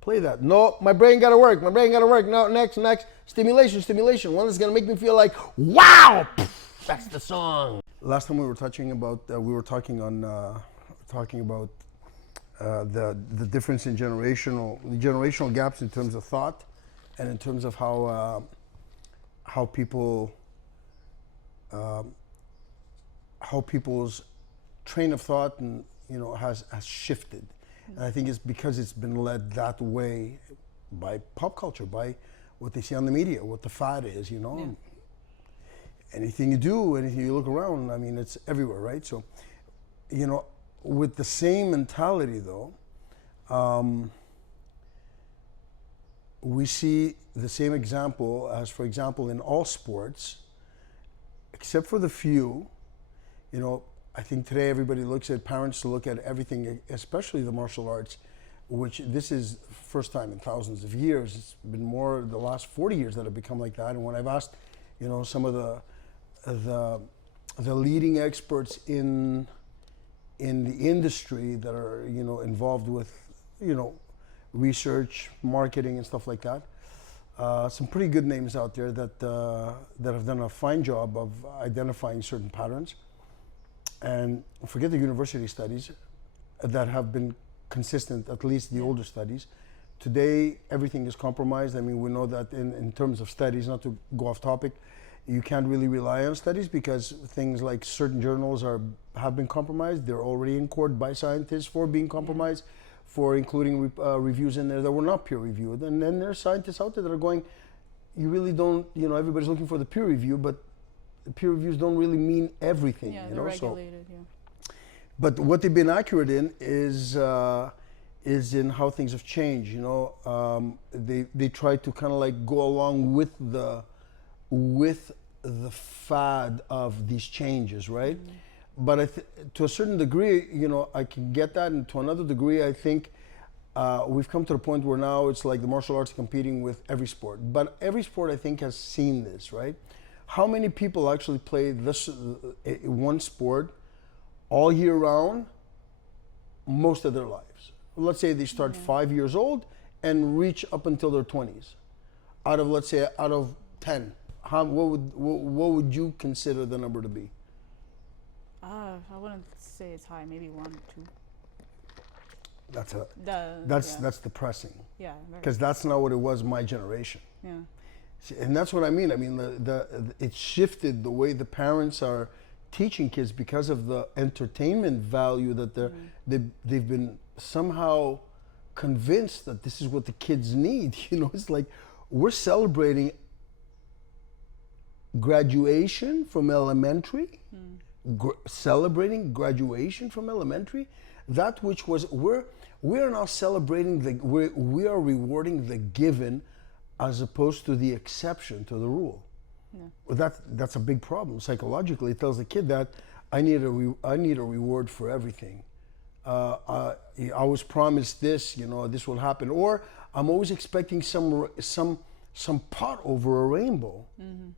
Play that. No, my brain gotta work. My brain gotta work. No, next. Stimulation. One that's gonna make me feel like, wow, that's the song. Last time we were talking about the difference in generational gaps in terms of thought, and in terms of how people how people's train of thought and has shifted. And I think it's because it's been led that way by pop culture, by what they see on the media, what the fad is, Yeah. Anything you do, anything you look around, I mean, it's everywhere, right? So, with the same mentality though, we see the same example as, for example, in all sports, except for the few, I think today everybody parents look at everything, especially the martial arts, which this is first time in thousands of years. It's been more the last 40 years that have become like that. And when I've asked, some of the leading experts in the industry that are, involved with, research, marketing and stuff like that, some pretty good names out there that have done a fine job of identifying certain patterns. And forget the university studies that have been consistent, at least the older studies. Today, everything is compromised. I mean, we know that in terms of studies, not to go off topic, you can't really rely on studies because things like certain journals have been compromised. They're already in court by scientists for being compromised, for including reviews in there that were not peer reviewed. And then there are scientists out there that are going, you really don't, everybody's looking for the peer review, but peer reviews don't really mean everything. Yeah, they're regulated, But what they've been accurate in is in how things have changed. They try to kind of like go along with the fad of these changes, right? Mm-hmm. But to a certain degree, I can get that, and to another degree, I think we've come to the point where now it's like the martial arts competing with every sport. But every sport, I think, has seen this, right? How many people actually play this one sport all year round, most of their lives? Let's say they start 5 years old and reach up until their 20s. Out of 10, what would you consider the number to be? I wouldn't say it's high. Maybe 1, 2. That's depressing. Yeah. Because that's not what it was my generation. Yeah. And that's what I mean. I mean, it shifted the way the parents are teaching kids because of the entertainment value that they've been somehow convinced that this is what the kids need. It's like we're celebrating graduation from elementary, celebrating graduation from elementary, that which was we are now celebrating we are rewarding the given as opposed to the exception to the rule. Yeah. That's a big problem psychologically. It tells the kid that I need a reward for everything. I was promised this, this will happen, or I'm always expecting some pot over a rainbow. Mm-hmm.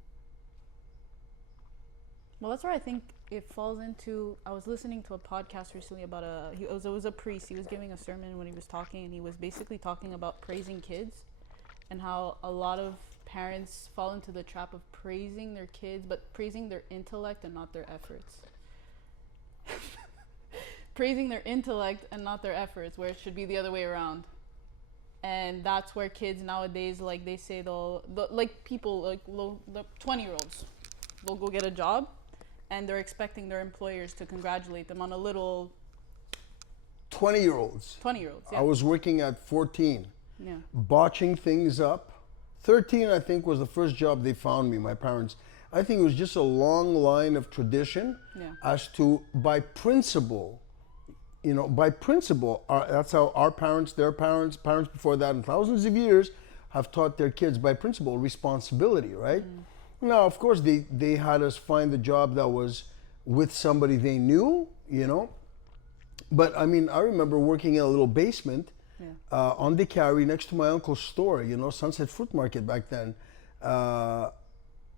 Well, that's where I think it falls into. I was listening to a podcast recently about it was a priest. He was giving a sermon when he was talking, and he was basically talking about praising kids, and how a lot of parents fall into the trap of praising their kids, but praising their intellect and not their efforts. Praising their intellect and not their efforts, where it should be the other way around. And that's where kids nowadays, like they say, people, like the 20-year-olds, they'll go get a job, and they're expecting their employers to congratulate them on a little... 20-year-olds. 20-year-olds, yeah. I was working at 14. Yeah. Botching things up. 13, I think, was the first job they found me, my parents. I think it was just a long line of tradition as to, by principle, that's how our parents, their parents, parents before that, in thousands of years, have taught their kids by principle, responsibility, right? Now, of course, they had us find a job that was with somebody they knew, But I mean, I remember working in a little basement on the carry next to my uncle's store, Sunset Fruit Market back then.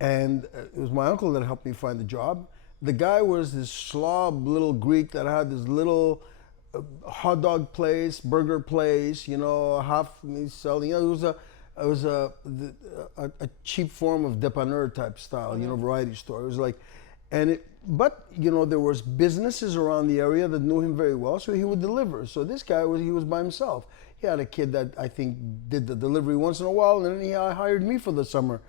And it was my uncle that helped me find the job. The guy was this slob little Greek that had this little hot dog place, burger place, you know, half me selling. It was a cheap form of dépanneur type style, you know, variety store. It was like, but you know, there was businesses around the area that knew him very well, so he would deliver. So this guy he was by himself. He had a kid that I think did the delivery once in a while, and then he hired me for the summer.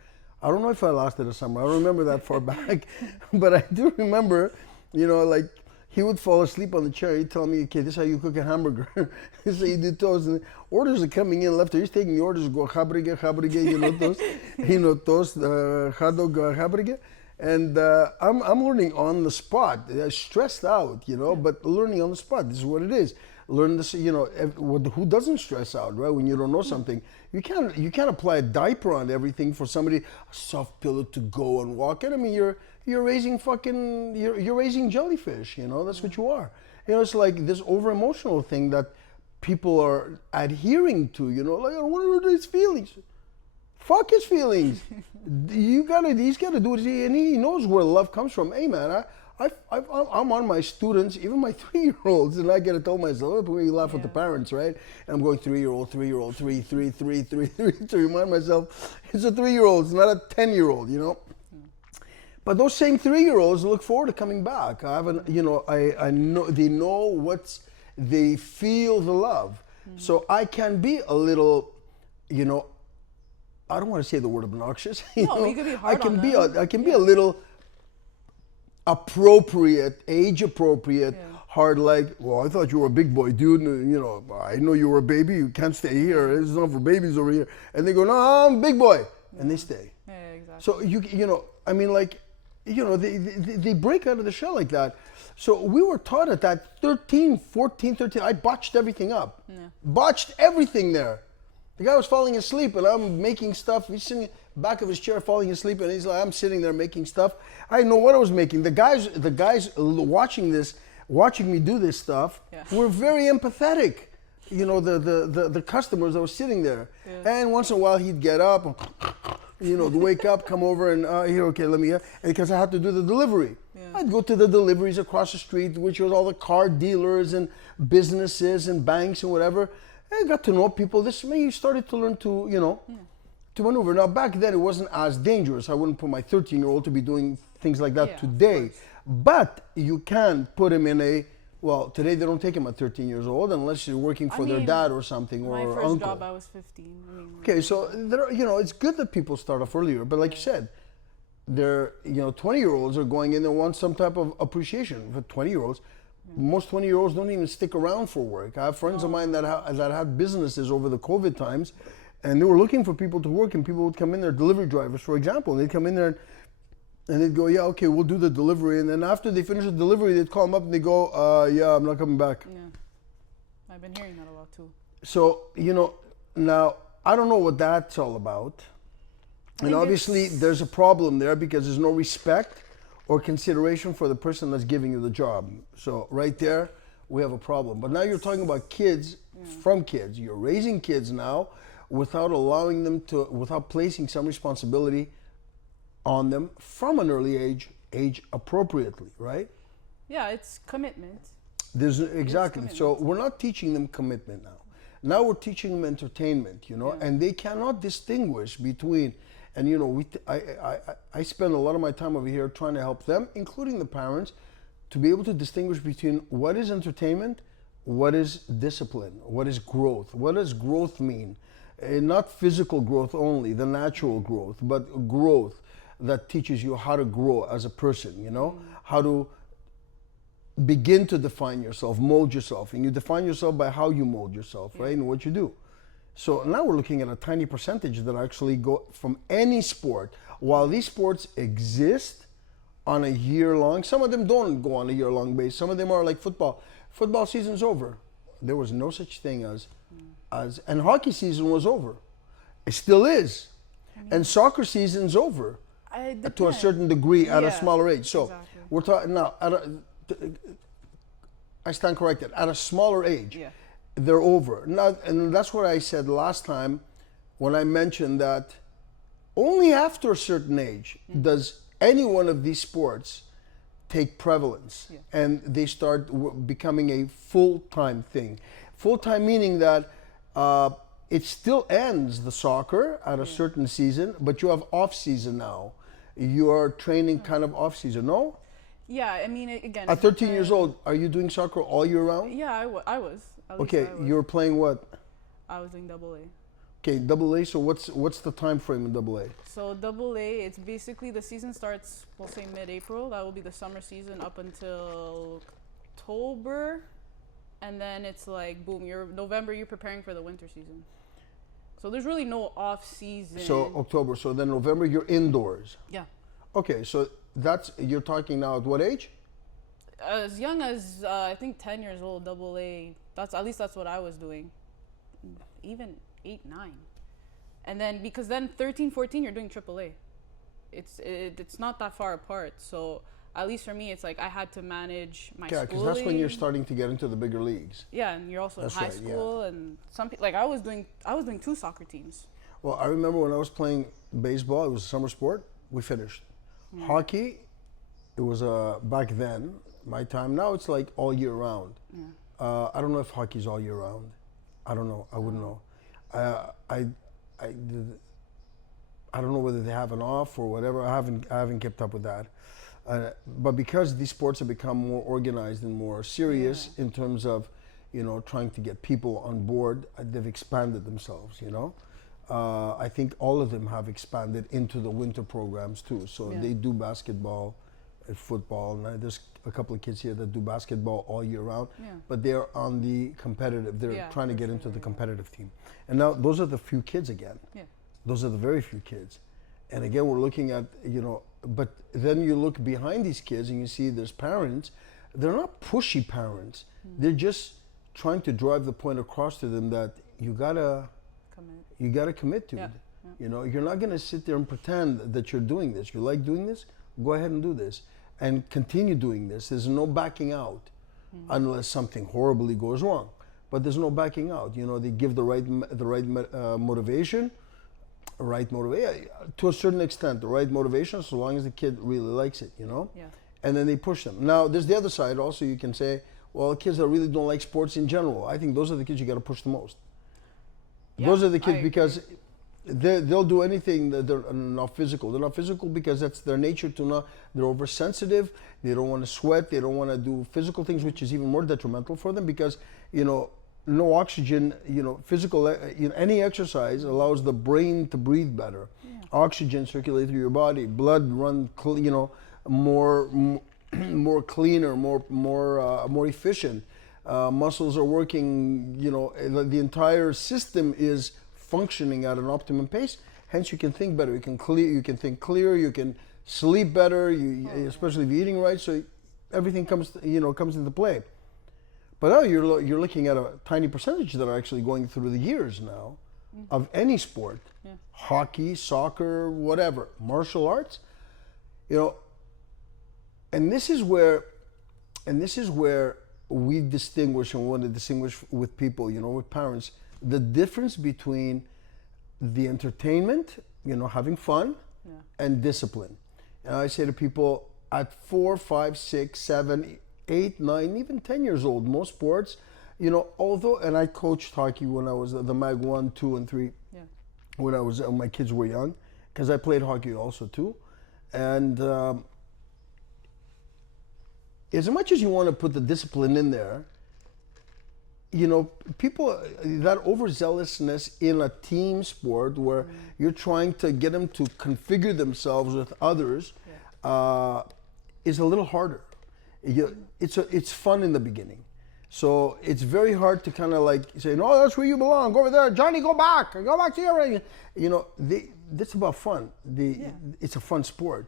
I don't know if I lasted a summer. I don't remember that far back, but I do remember, you know, like he would fall asleep on the chair. He'd tell me, okay, this is how you cook a hamburger. This is how you do toast. And orders are coming in left. He's taking the orders, go habrige, you know, toast, hot dog, habrige. And I'm learning on the spot, stressed out, you know, but learning on the spot. This is what it is. Learn this, you know, who doesn't stress out, right? When you don't know something, you can't apply a diaper on everything for somebody, a soft pillow to go and walk in. I mean, you're raising you're raising jellyfish, you know, that's what you are. You know, it's like this over emotional thing that people are adhering to, you know, like, what are his feelings? Fuck his feelings. He's gotta do it, and he knows where love comes from. Hey man, I'm on my students, even my 3-year-olds, and I gotta tell myself, we laugh with the parents, right? And I'm going 3-year-old, 3, to remind myself, it's a 3-year-old, it's not a 10-year-old, you know? But those same 3-year-olds look forward to coming back. I know, they feel the love. So I can be a little, you know, I don't want to say the word obnoxious. You know? You could be hard on them. I can be a little appropriate, age appropriate, hard like, well, I thought you were a big boy, dude. You know, I know you were a baby. You can't stay here. It's not for babies over here. And they go, no, I'm a big boy. And they stay. Yeah, exactly. So, you know, I mean, like, you know, they break out of the shell like that. So we were taught at that 13, I botched everything up. Yeah. Botched everything there. The guy was falling asleep and I'm making stuff. He's sitting back of his chair falling asleep and he's like, I'm sitting there making stuff. I didn't know what I was making. The guys watching me do this stuff were very empathetic. You know, the customers that were sitting there. Yeah. And once in a while he'd get up, you know, to wake up, come over and here, okay, let me, because I had to do the delivery. Yeah. I'd go to the deliveries across the street, which was all the car dealers and businesses and banks and whatever. I got to know people. You started to learn to, you know, to maneuver. Now, back then, it wasn't as dangerous. I wouldn't put my 13-year-old to be doing things like that today. But you can put him in well, today they don't take him at 13 years old unless you're working for their dad or something or uncle. My first job, I was 15. Okay, so, you know, it's good that people start off earlier. But like you said, they're, you know, 20-year-olds are going in and want some type of appreciation. For 20-year-olds, most 20-year-olds don't even stick around for work. I have friends of mine that had businesses over the COVID times, and they were looking for people to work, and people would come in there, delivery drivers, for example, and they'd come in there and they'd go, yeah, okay, we'll do the delivery. And then after they finish the delivery, they'd call them up and they go, yeah, I'm not coming back. Yeah, I've been hearing that a lot too. So, you know, now, I don't know what that's all about. And obviously, there's a problem there because there's no respect or consideration for the person that's giving you the job. So right there, we have a problem. But now you're talking about kids, from kids. You're raising kids now without allowing them to, without placing some responsibility on them from an early age appropriately, right? Yeah, it's commitment. Exactly. So we're not teaching them commitment now. Now we're teaching them entertainment, you know, and they cannot distinguish between. And you know, I spend a lot of my time over here trying to help them, including the parents, to be able to distinguish between what is entertainment, what is discipline, what is growth. What does growth mean? Not physical growth only, the natural growth, but growth that teaches you how to grow as a person, you know, how to begin to define yourself, mold yourself. And you define yourself by how you mold yourself, right, and what you do. So now we're looking at a tiny percentage that actually go from any sport. While these sports exist on a year-long, some of them don't go on a year-long basis. Some of them are like football. Football season's over. There was no such thing as and hockey season was over. It still is. And soccer season's over to a certain degree at a smaller age. So we're talking now, I stand corrected, at a smaller age. Yeah. They're over. Now, and that's what I said last time when I mentioned that only after a certain age does any one of these sports take prevalence, Yeah. and they start becoming a full-time thing. Full-time meaning that it still ends the soccer at a certain season, but you have off-season now. You are training kind of off-season, no? Yeah, I mean, again. At 13 years old, are you doing soccer all year round? Yeah, I was. At least Okay, I was. you're playing what? I was doing double A. Okay, double A. So what's the time frame in double A? So double A, it's basically the season starts, we'll say mid-April. That will be the summer season up until October, and then it's like boom. You're November. You're preparing for the winter season. So there's really no off season. So October. So then November, you're indoors. Yeah. Okay, so you're talking now at what age? As young as I think 10 years old, double A. That's what I was doing. Even 8, 9. And then because then 13, 14 you're doing triple A. It's not that far apart. So at least for me it's like I had to manage my Yeah, schooling. because that's when you're starting to get into the bigger leagues. Yeah, and you're also That's in high right, yeah. school and some people like I was doing 2 soccer teams. Well, I remember when I was playing baseball, it was a summer sport. We finished. Hockey, it was back then, my time. Now it's like all year round. I don't know if hockey's all year round. I don't know. I wouldn't know. I don't know whether they have an off or whatever. I haven't kept up with that. But because these sports have become more organized and more serious in terms of, trying to get people on board, they've expanded themselves. I think all of them have expanded into the winter programs too. So they do basketball, football. And there's a couple of kids here that do basketball all year round, but they're on the competitive. They're trying to get into the competitive team. And now those are the few kids again. Yeah. Those are the very few kids. And again, we're looking at, but then you look behind these kids and you see there's parents. They're not pushy parents. They're just trying to drive the point across to them that you gotta commit to it. You're not gonna sit there and pretend that you're doing this. You like doing this? Go ahead and do this. And continue doing this. There's no backing out unless something horribly goes wrong. But there's no backing out. They give the right motivation, to a certain extent, the right motivation, so long as the kid really likes it, And then they push them. Now, there's the other side also. You can say, well, kids that really don't like sports in general, I think those are the kids you got to push the most. Yeah, those are the kids because they'll do anything that they're not physical. They're not physical because that's their nature they're oversensitive. They don't want to sweat. They don't want to do physical things, which is even more detrimental for them because, no oxygen, physical, any exercise allows the brain to breathe better. Oxygen circulate through your body, blood run, more cleaner, more efficient. Muscles are working, the entire system is functioning at an optimum pace. Hence, you can think better. You can think clear. You can sleep better. Especially if you're eating right. So everything comes into play. But now you're looking at a tiny percentage that are actually going through the years now of any sport, hockey, soccer, whatever, martial arts, and this is where we distinguish and want to distinguish with people, with parents, the difference between the entertainment, having fun, and discipline. And I say to people at 4, 5, 6, 7, 8, 9, even 10 years old, most sports, although, and I coached hockey when I was the Mag 1, 2, and 3, when my kids were young, because I played hockey also too. And as much as you want to put the discipline in there, people, that overzealousness in a team sport where you're trying to get them to configure themselves with others is a little harder. It's fun in the beginning. So it's very hard to kind of like say, no, that's where you belong. Go over there. Johnny, go back to your, that's about fun. It's a fun sport.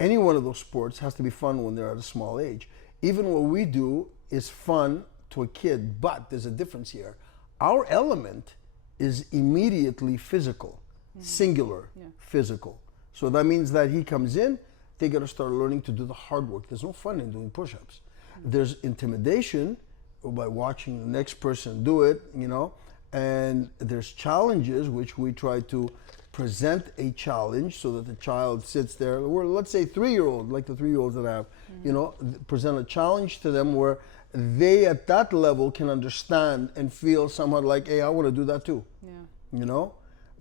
Any one of those sports has to be fun when they're at a small age. Even what we do is fun to a kid, but there's a difference here. Our element is immediately physical, singular, physical. So that means that he comes in, they got to start learning to do the hard work. There's no fun in doing push-ups. There's intimidation by watching the next person do it, and there's challenges which we try to present a challenge so that the child sits there, or let's say 3-year-old, like the 3-year-olds that I have, present a challenge to them where they at that level can understand and feel somewhat like, hey, I want to do that too. Yeah.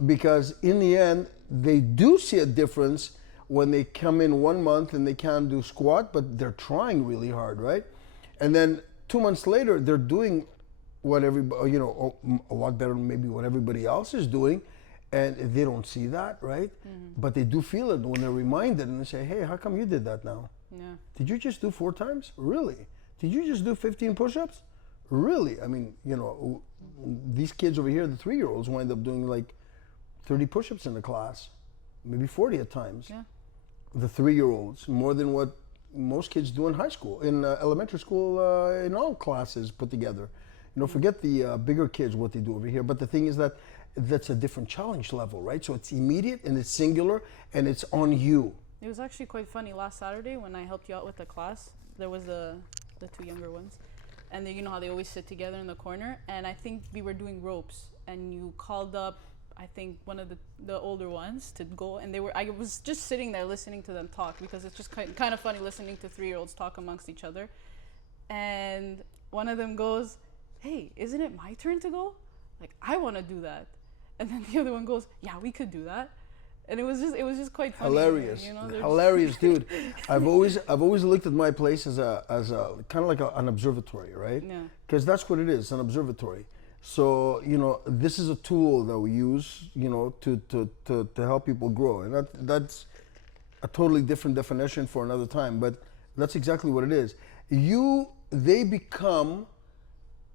Because in the end, they do see a difference when they come in 1 month and they can't do squat, but they're trying really hard, right? And then 2 months later, they're doing what everybody, a lot better than maybe what everybody else is doing, and they don't see that, right? But they do feel it when they're reminded, and they say, hey, how come you did that now? Yeah. Did you just do 4 times? Really? Did you just do 15 push-ups? Really? I mean, these kids over here, the 3-year-olds, wind up doing like 30 push-ups in the class, maybe 40 at times. Yeah. The 3-year-olds, more than what most kids do in high school, in elementary school, in all classes put together. Forget the bigger kids, what they do over here. But the thing is that's a different challenge level, right? So it's immediate and it's singular and it's on you. It was actually quite funny. Last Saturday when I helped you out with the class, there was the 2 younger ones. And you know how they always sit together in the corner? And I think we were doing ropes and you called up, I think, one of the older ones to go. And I was just sitting there listening to them talk because it's just kind of funny listening to 3-year-olds talk amongst each other. And one of them goes, hey, isn't it my turn to go? Like, I want to do that. And then the other one goes, yeah, we could do that. And it was just quite funny. Hilarious, hilarious, dude. I've always looked at my place as a kind of like an observatory, right? Yeah. Because that's what it is, an observatory. So this is a tool that we use, to help people grow, and that's a totally different definition for another time. But that's exactly what it is.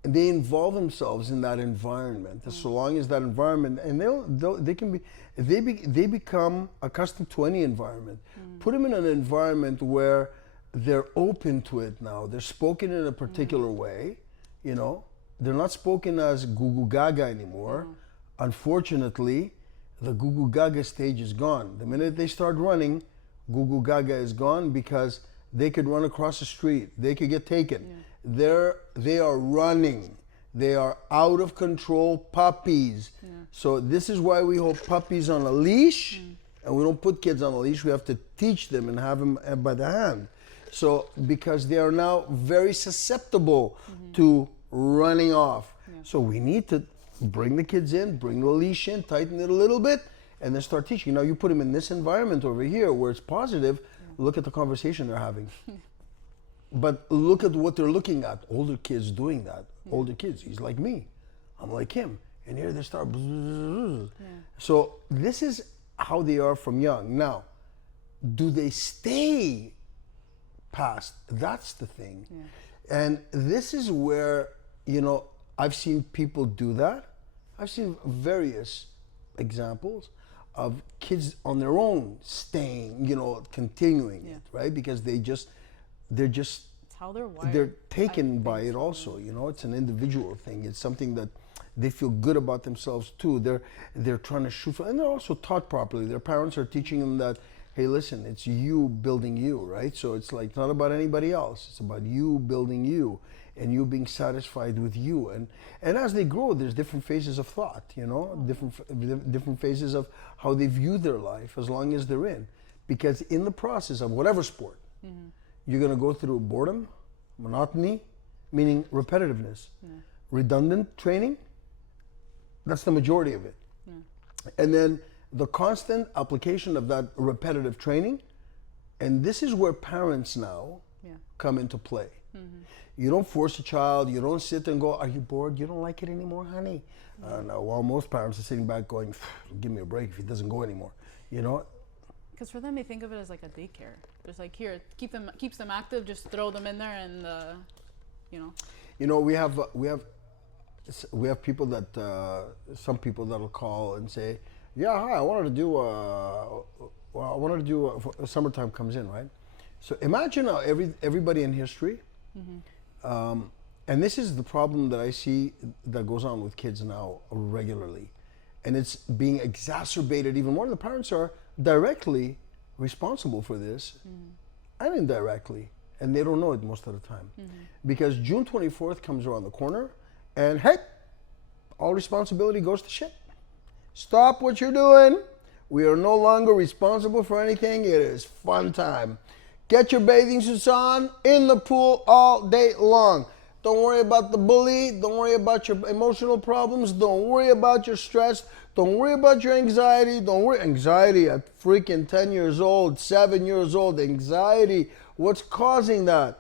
They involve themselves in that environment, so long as that environment, and they become accustomed to any environment. Put them in an environment where they're open to it now. They're spoken in a particular way, They're not spoken as goo goo gaga anymore. Unfortunately, the goo goo gaga stage is gone. The minute they start running, goo goo gaga is gone because they could run across the street. They could get taken. Yeah. They are running. They are out of control puppies. Yeah. So this is why we hold puppies on a leash, and we don't put kids on a leash. We have to teach them and have them by the hand. So because they are now very susceptible to running off. Yeah. So we need to bring the kids in, bring the leash in, tighten it a little bit, and then start teaching. Now you put them in this environment over here where it's positive, look at the conversation they're having. But look at what they're looking at. Older kids doing that. Older kids, he's like me, I'm like him. And here they start. So this is how they are from young. Now, do they stay past? That's the thing. Yeah. And this is where, I've seen people do that. I've seen various examples of kids on their own staying, continuing it, right? Because they're just it's how they're wired. They're taken by it also, it's an individual thing. It's something that they feel good about themselves too. They're trying to shoot for, and they're also taught properly. Their parents are teaching them that, hey, listen, it's you building you, right? So it's like not about anybody else. It's about you building you and you being satisfied with you. And as they grow, there's different phases of thought, different phases of how they view their life as long as they're in. Because in the process of whatever sport, you're going to go through boredom, monotony, meaning repetitiveness, redundant training. That's the majority of it. And then the constant application of that repetitive training. And this is where parents now come into play. You don't force a child. You don't sit and go, are you bored? You don't like it anymore, honey? No, well, most parents are sitting back going, give me a break if he doesn't go anymore. Because for them, they think of it as like a daycare. It's like, here, keeps them active, just throw them in there and, we have people that, some people that'll call and say, yeah, hi, I wanted to do, summertime comes in, right? So imagine how everybody in history, and this is the problem that I see that goes on with kids now regularly. And it's being exacerbated even more. The parents are directly responsible for this and indirectly. And they don't know it most of the time. Because June 24th comes around the corner and hey, all responsibility goes to shit. Stop what you're doing. We are no longer responsible for anything. It is fun time. Get your bathing suits on in the pool all day long. Don't worry about the bully. Don't worry about your emotional problems. Don't worry about your stress. Don't worry about your anxiety. Don't worry. Anxiety at freaking 10 years old, 7 years old. Anxiety. What's causing that?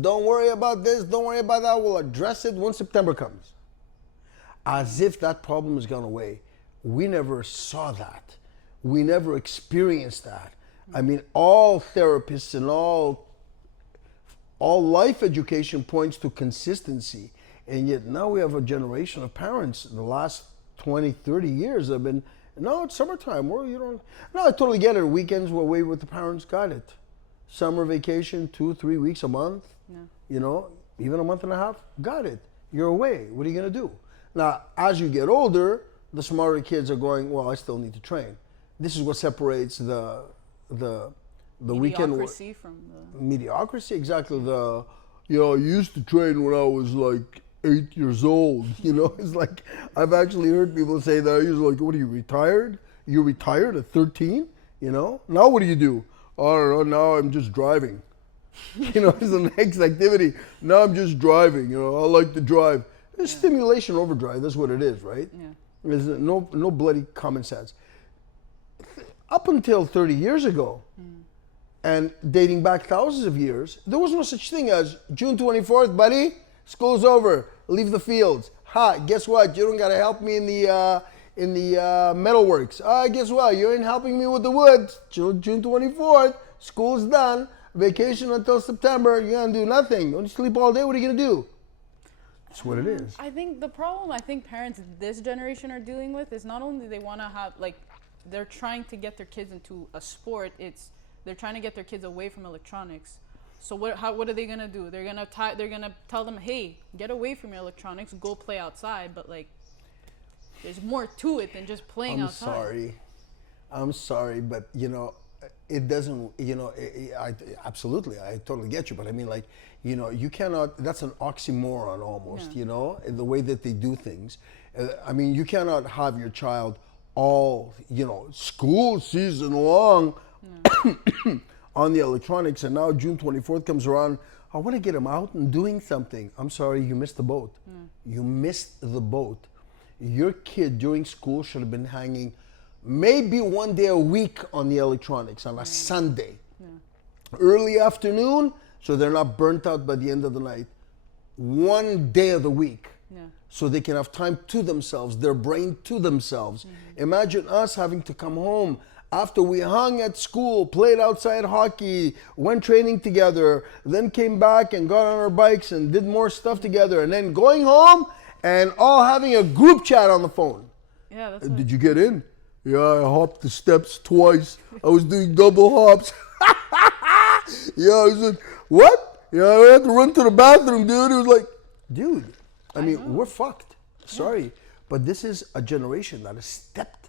Don't worry about this. Don't worry about that. We'll address it when September comes. As if that problem has gone away. We never saw that. We never experienced that. I mean, all therapists and all life education points to consistency. And yet now we have a generation of parents in the last 20, 30 years have been, no, it's summertime. Or you don't. No, I totally get it. Weekends we're away with the parents, got it. Summer vacation, 2, 3 weeks, a month, you know, even a month and a half, got it. You're away. What are you going to do? Now, as you get older, the smarter kids are going, well, I still need to train. This is what separates the weekend Mediocrity from the mediocrity. Exactly. I used to train when I was like 8 years old. You know, it's like I've actually heard people say that. You're like, what are you, retired? You're retired at 13? You know, now what do you do? I don't know. Now I'm just driving. You know, it's the next activity. Now I'm just driving. You know, I like to drive. It's stimulation overdrive. That's what it is, right? Yeah. There's no bloody common sense. Up until 30 years ago, and dating back thousands of years, there was no such thing as June 24th, buddy. School's over. Leave the fields. Ha! Guess what? You don't gotta help me in the metalworks. Guess what? You ain't helping me with the woods. June 24th. School's done. Vacation until September. You're gonna do nothing. You want to sleep all day? What are you gonna do? That's what it is. I think the problem parents this generation are dealing with is not only they want to have, like, they're trying to get their kids into a sport, they're trying to get their kids away from electronics. So what are they gonna do? They're gonna tell them, hey, get away from your electronics, go play outside. But like, there's more to it than just playing outside. I'm sorry, but you know, it doesn't. You know, I absolutely, I totally get you. But I mean, like, you know, you cannot. That's an oxymoron almost. Yeah. You know, in the way that they do things. I mean, you cannot have your child all, you know, school season long on the electronics, and now June 24th comes around. I want to get them out and doing something. I'm sorry, you missed the boat. You missed the boat. Your kid during school should have been hanging maybe one day a week on the electronics on a Sunday. Early afternoon, so they're not burnt out by the end of the night. One day of the week. So they can have time to themselves, their brain to themselves. Imagine us having to come home after we hung at school, played outside hockey, went training together, then came back and got on our bikes and did more stuff together, and then going home and all having a group chat on the phone. Yeah, that's Did you get in? Yeah, I hopped the steps twice. I was doing double hops. Yeah, I was like, what? Yeah, I had to run to the bathroom, dude. It was like, dude, I mean, we're fucked. Sorry. But this is a generation that has stepped,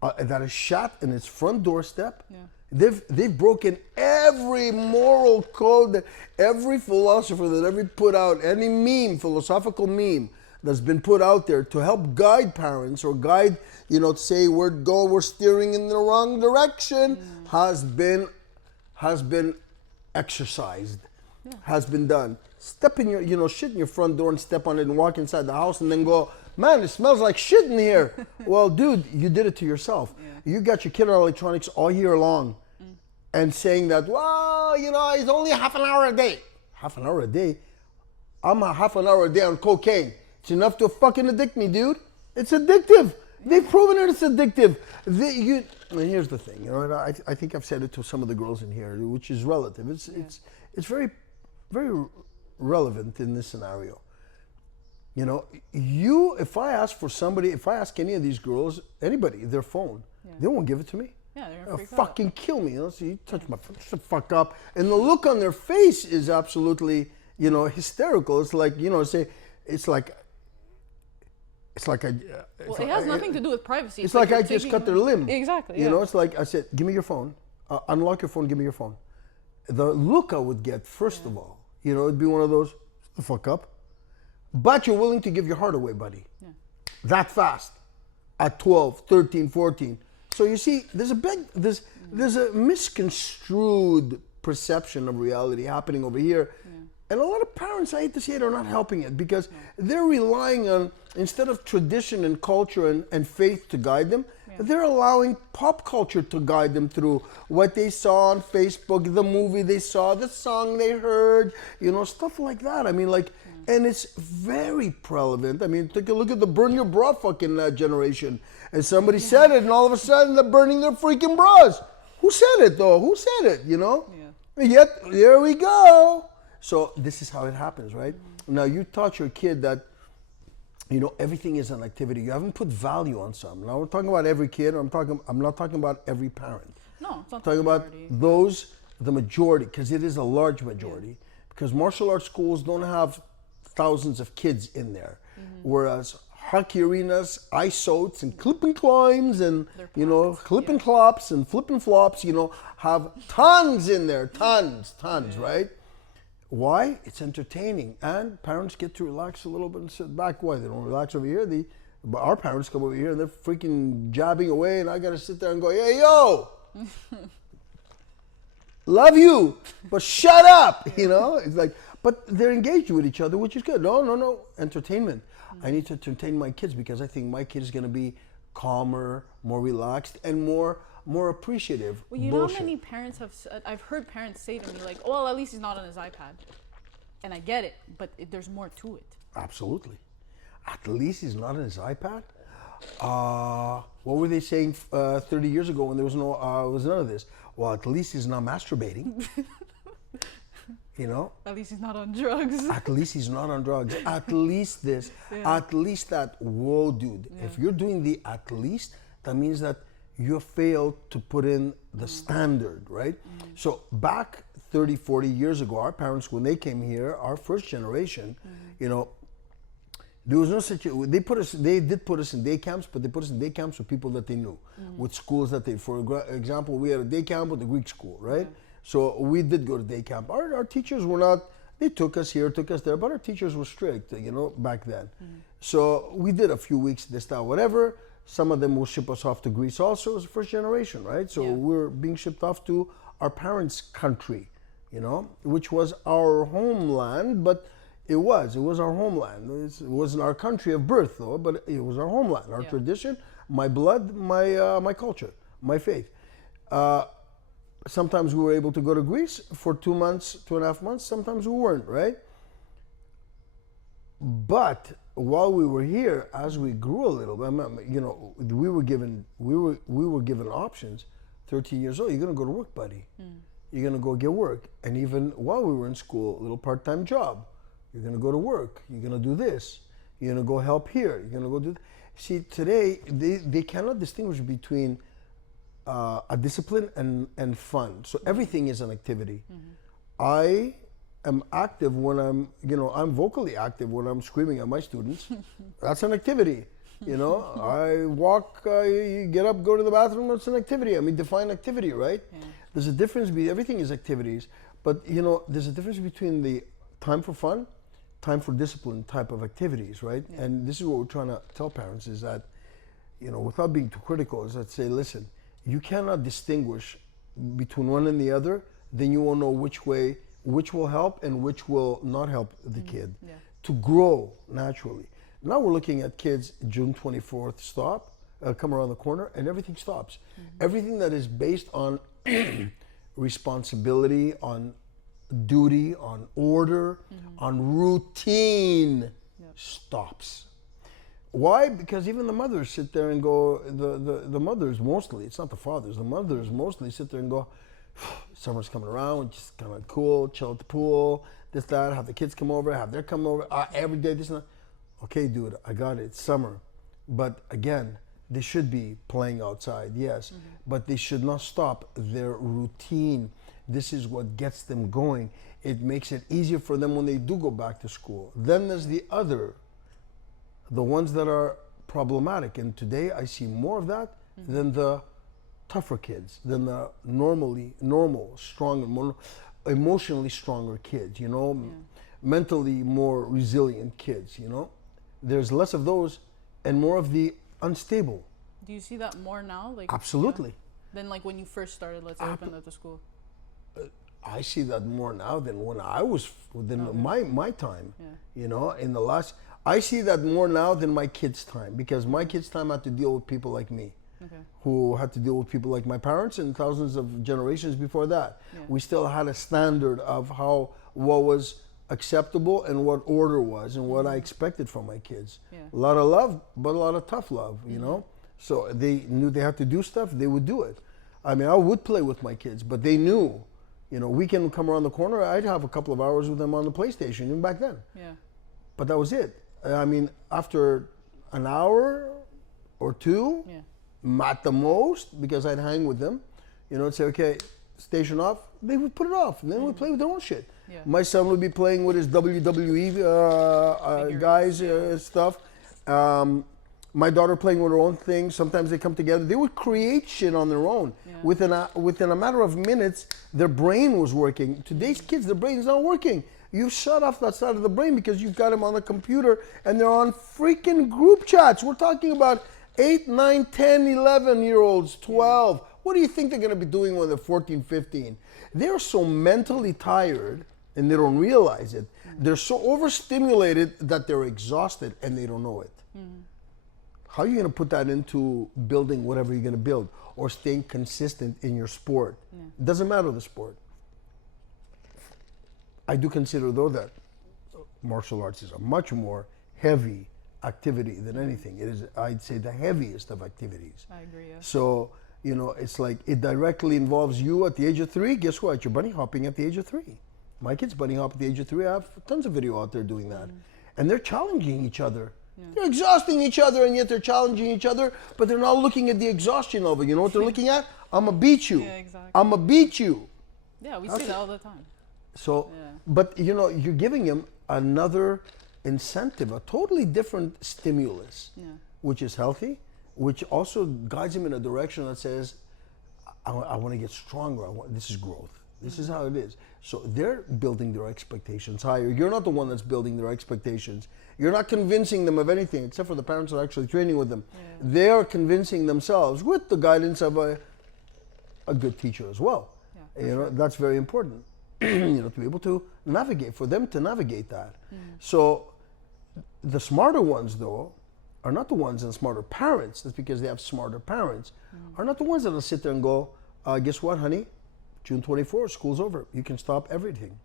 that has shot in its front doorstep. They've broken every moral code, that every philosopher that ever put out, any meme, philosophical meme that's been put out there to help guide parents or guide, you know, to say we're steering in the wrong direction, has been exercised, has been done. Step in your, you know, shit in your front door and step on it and walk inside the house and then go, man, it smells like shit in here. Well, dude, you did it to yourself. You got your kid on electronics all year long and saying that, well, you know, it's only half an hour a day. Half an hour a day? I'm a half an hour a day on cocaine. It's enough to fucking addict me, dude. It's addictive. They've proven it, it's addictive. And here's the thing, you know, I think I've said it to some of the girls in here, which is relative. It's very, very relevant in this scenario. You know, if I ask any of these girls, anybody, their phone, they won't give it to me. Yeah, they're They'll gonna freak fucking kill me. You know, so you touch my phone, shut the fuck up. And the look on their face is absolutely, you know, hysterical. It's like, you know, it's like well, it has nothing to do with privacy. It's like I just cut their limb. Exactly. You know, it's like I said, give me your phone. Unlock your phone, give me your phone. The look I would get, first of all, you know, it'd be one of those, shut the fuck up. But you're willing to give your heart away, buddy. That fast. At 12, 13, 14. So you see, there's a misconstrued perception of reality happening over here. And a lot of parents, I hate to say it, are not helping it because they're relying on, instead of tradition and culture and faith to guide them, they're allowing pop culture to guide them through what they saw on Facebook, the movie they saw, the song they heard, stuff like that. I mean, and it's very prevalent. I mean, take a look at the burn your bra fucking generation. And somebody said it, and all of a sudden they're burning their freaking bras. Who said it, though? Who said it, And yet, there we go. So this is how it happens, right? Now, you taught your kid that, everything is an activity. You haven't put value on something. Now, we're talking about every kid. I'm not talking about every parent. No, it's not I'm talking about the majority, because it is a large majority. Because martial arts schools don't have thousands of kids in there. Whereas hockey arenas, ice oats, and clip and climbs, and clip and clops and flip and flops, have tons in there, tons, right? Why? It's entertaining, and parents get to relax a little bit and sit back. Why? They don't relax over here. But our parents come over here and they're freaking jabbing away, and I gotta sit there and go, "Hey, yo, love you, but shut up." It's like, but they're engaged with each other, which is good. No, entertainment. I need to entertain my kids because I think my kid is gonna be calmer, more relaxed, and more appreciative. Well, know how many parents I've heard parents say to me like, well, at least he's not on his iPad. And I get it, but there's more to it. Absolutely. At least he's not on his iPad? What were they saying 30 years ago when there was was none of this? Well, at least he's not masturbating. At least he's not on drugs. At least he's not on drugs. At least this. At least that. Whoa, dude. If you're doing the at least, that means that you failed to put in the standard, right? So back 30, 40 years ago, our parents, when they came here, our first generation, there was no such, they did put us in day camps, but they put us in day camps with people that they knew, with schools that for example, we had a day camp with the Greek school, right? So we did go to day camp. Our teachers were not, they took us here, took us there, but our teachers were strict, back then. So we did a few weeks, this, that, whatever. Some of them will ship us off to Greece also as a first generation, right? So we're being shipped off to our parents' country, which was our homeland, but it was our homeland. It wasn't our country of birth, though, but it was our homeland, our tradition, my blood, my culture, my faith. Sometimes we were able to go to Greece for 2 months, 2.5 months. Sometimes we weren't, right? But while we were here, as we grew a little bit, we were given options. 13 years old, you're gonna go to work, buddy. You're gonna go get work. And even while we were in school, a little part-time job. You're gonna go to work. You're gonna do this. You're gonna go help here. You're gonna go do. See, today they cannot distinguish between a discipline and fun. So everything is an activity. I am active when I'm vocally active when I'm screaming at my students. That's an activity. I walk, you get up, go to the bathroom, that's an activity. I mean, define activity, right? There's a difference, everything is activities, but there's a difference between the time for fun, time for discipline type of activities, right? And this is what we're trying to tell parents is that, without being too critical, is that say, listen, you cannot distinguish between one and the other, then you won't know which will help and which will not help the kid to grow naturally. Now we're looking at kids, June 24th come around the corner and everything stops. Everything that is based on responsibility, on duty, on order, on routine stops. Why? Because even the mothers sit there and go, the mothers mostly, it's not the fathers, the mothers mostly sit there and go, summer's coming around, just kind of cool, chill at the pool, this, that, have the kids come over, have their come over, every day, this and that. Okay, dude, I got it, it's summer. But again, they should be playing outside, yes, but they should not stop their routine. This is what gets them going. It makes it easier for them when they do go back to school. Then there's the ones that are problematic. And today I see more of that than the tougher kids, than the normal, strong, more emotionally stronger kids, mentally more resilient kids, There's less of those and more of the unstable Do you see that more now? Like Absolutely. than like when you first started, let's say, opened at the school? I see that more now than when I was my time. Yeah. You know, in the last, I see that more now than my kids' time, because my kids' time had to deal with people like me, who had to deal with people like my parents and thousands of generations before that. Yeah. We still had a standard of what was acceptable and what order was and what I expected from my kids. Yeah. A lot of love, but a lot of tough love. You know, so they knew they had to do stuff. They would do it. I mean, I would play with my kids, but they knew. You know, weekend would come around the corner, I'd have a couple of hours with them on the PlayStation, even back then. Yeah. But that was it. I mean, after an hour or two, at the most, because I'd hang with them, you know, I'd say, okay, station off. They would put it off, and then we'd play with their own shit. Yeah. My son would be playing with his WWE guys stuff. My daughter playing with her own thing. Sometimes they come together. They would create shit on their own. Yeah. Within a matter of minutes, their brain was working. Today's kids, their brain is not working. You've shut off that side of the brain because you've got them on the computer and they're on freaking group chats. We're talking about 8, 9, 10, 11-year-olds, 12. What do you think they're going to be doing when they're 14, 15? They're so mentally tired and they don't realize it. They're so overstimulated that they're exhausted and they don't know it. How are you going to put that into building whatever you're going to build or staying consistent in your sport? It doesn't matter the sport. I do consider, though, that martial arts is a much more heavy activity than anything. It is, I'd say, the heaviest of activities. I agree, yeah. So, you know, it's like it directly involves you at the age of 3. Guess what? You're bunny hopping at the age of 3. My kids bunny hop at the age of 3. I have tons of video out there doing that. And they're challenging each other. They're exhausting each other, and yet they're challenging each other, but they're not looking at the exhaustion level. You know what they're looking at? I'm going to beat you. Yeah, exactly. I'm going to beat you. Yeah, we see that all the time. So, but you know, you're giving him another incentive, a totally different stimulus, which is healthy, which also guides him in a direction that says, I want to get stronger. This is growth. This is how it is. So they're building their expectations higher. You're not the one that's building their expectations. You're not convincing them of anything, except for the parents that are actually training with them. They are convincing themselves with the guidance of a good teacher as well. You know, that's very important. You know, to be able to navigate, for them to navigate that. So the smarter ones, though, are not the ones, and smarter parents, that's because they have smarter parents, are not the ones that'll sit there and go, guess what, honey? June 24th, school's over. You can stop everything.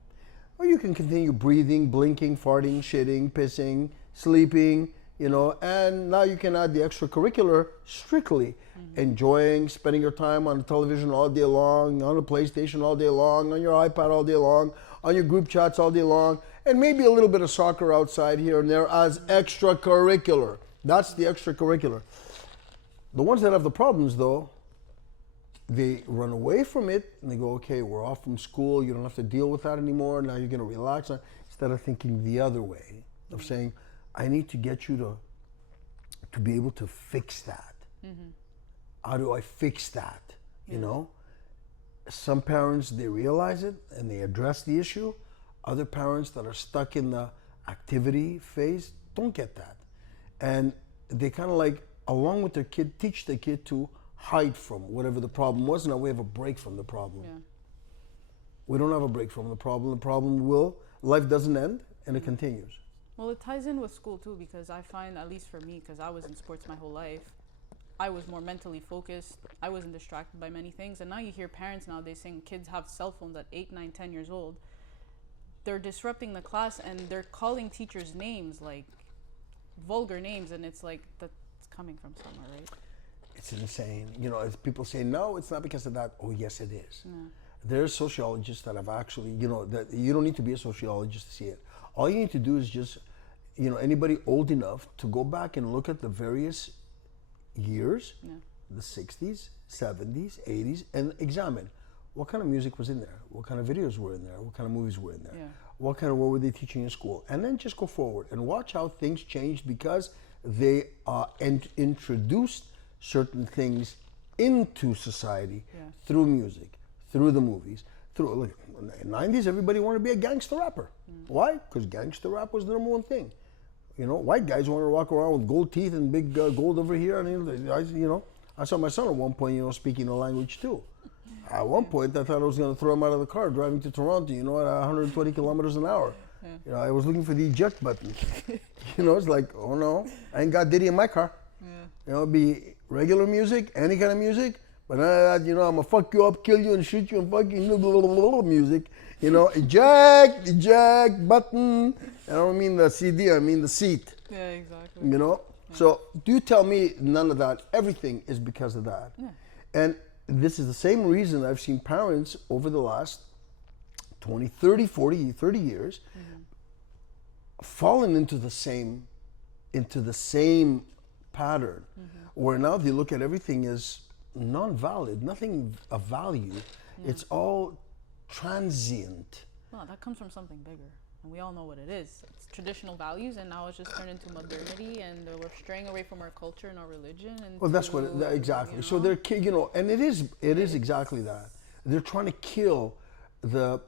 Or you can continue breathing, blinking, farting, shitting, pissing, sleeping, you know, and now you can add the extracurricular strictly. Enjoying, spending your time on the television all day long, on the PlayStation all day long, on your iPad all day long, on your group chats all day long, and maybe a little bit of soccer outside here and there as extracurricular. That's the extracurricular. The ones that have the problems, though, they run away from it and they go, okay, we're off from school, you don't have to deal with that anymore, now you're going to relax. Instead of thinking the other way, of saying, I need to get you to be able to fix that. How do I fix that? You know? Some parents, they realize it and they address the issue. Other parents that are stuck in the activity phase don't get that. And they kind of like, along with their kid, teach the kid to hide from whatever the problem was. Now we have a break from the problem. We don't have a break from the problem. The problem life doesn't end and it continues. Well, it ties in with school too, because I find, at least for me, because I was in sports my whole life, I was more mentally focused. I wasn't distracted by many things. And now you hear parents nowadays saying kids have cell phones at 8, 9, 10 years old. They're disrupting the class and they're calling teachers names, like vulgar names. And it's like, that's coming from somewhere, right? It's insane. You know, if people say, no, it's not because of that. Oh, yes, it is. There's sociologists that have actually, you know, that you don't need to be a sociologist to see it. All you need to do is just, you know, anybody old enough to go back and look at the various years, the 60s, 70s, 80s, and examine what kind of music was in there, what kind of videos were in there, what kind of movies were in there, what were they teaching in school, and then just go forward and watch how things changed because they introduced certain things into society through music, through the movies, look, in the 90s, everybody wanted to be a gangster rapper. Why? Because gangster rap was the number one thing. White guys want to walk around with gold teeth and big gold over here. And I saw my son at one point, speaking the language too. At one point, I thought I was going to throw him out of the car driving to Toronto, at 120 kilometers an hour. Yeah. I was looking for the eject button. It's like, oh no, I ain't got Diddy in my car. Yeah. It'd be regular music, any kind of music, but none of that, I'm going to fuck you up, kill you, and shoot you, and fucking blah, blah, blah, blah, music. Eject, button. I don't mean the CD, I mean the seat. Yeah, exactly. So do tell me none of that. Everything is because of that. Yeah. And this is the same reason I've seen parents over the last 20, 30, 40, 30 years fallen into the same pattern where now they look at everything as non-valid, nothing of value. Yeah. It's all transient. Well, that comes from something bigger. And we all know what it is. It's traditional values, and now it's just turned into modernity, and we're straying away from our culture and our religion. And well, that's exactly. So they're, and it is exactly that. They're trying to kill the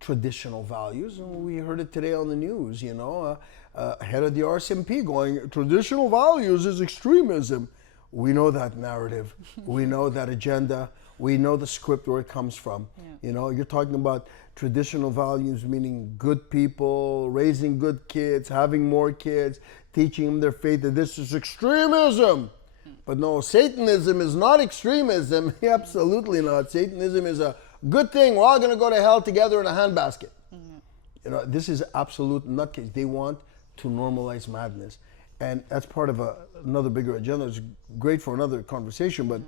traditional values, and we heard it today on the news. Head of the RSMP going, traditional values is extremism. We know that narrative. We know that agenda. We know the script where it comes from. Yeah. You're talking about traditional values, meaning good people, raising good kids, having more kids, teaching them their faith, that this is extremism. But no, Satanism is not extremism. Absolutely not. Satanism is a good thing. We're all going to go to hell together in a handbasket. This is absolute nutcase. They want to normalize madness. And that's part of another bigger agenda. It's great for another conversation, but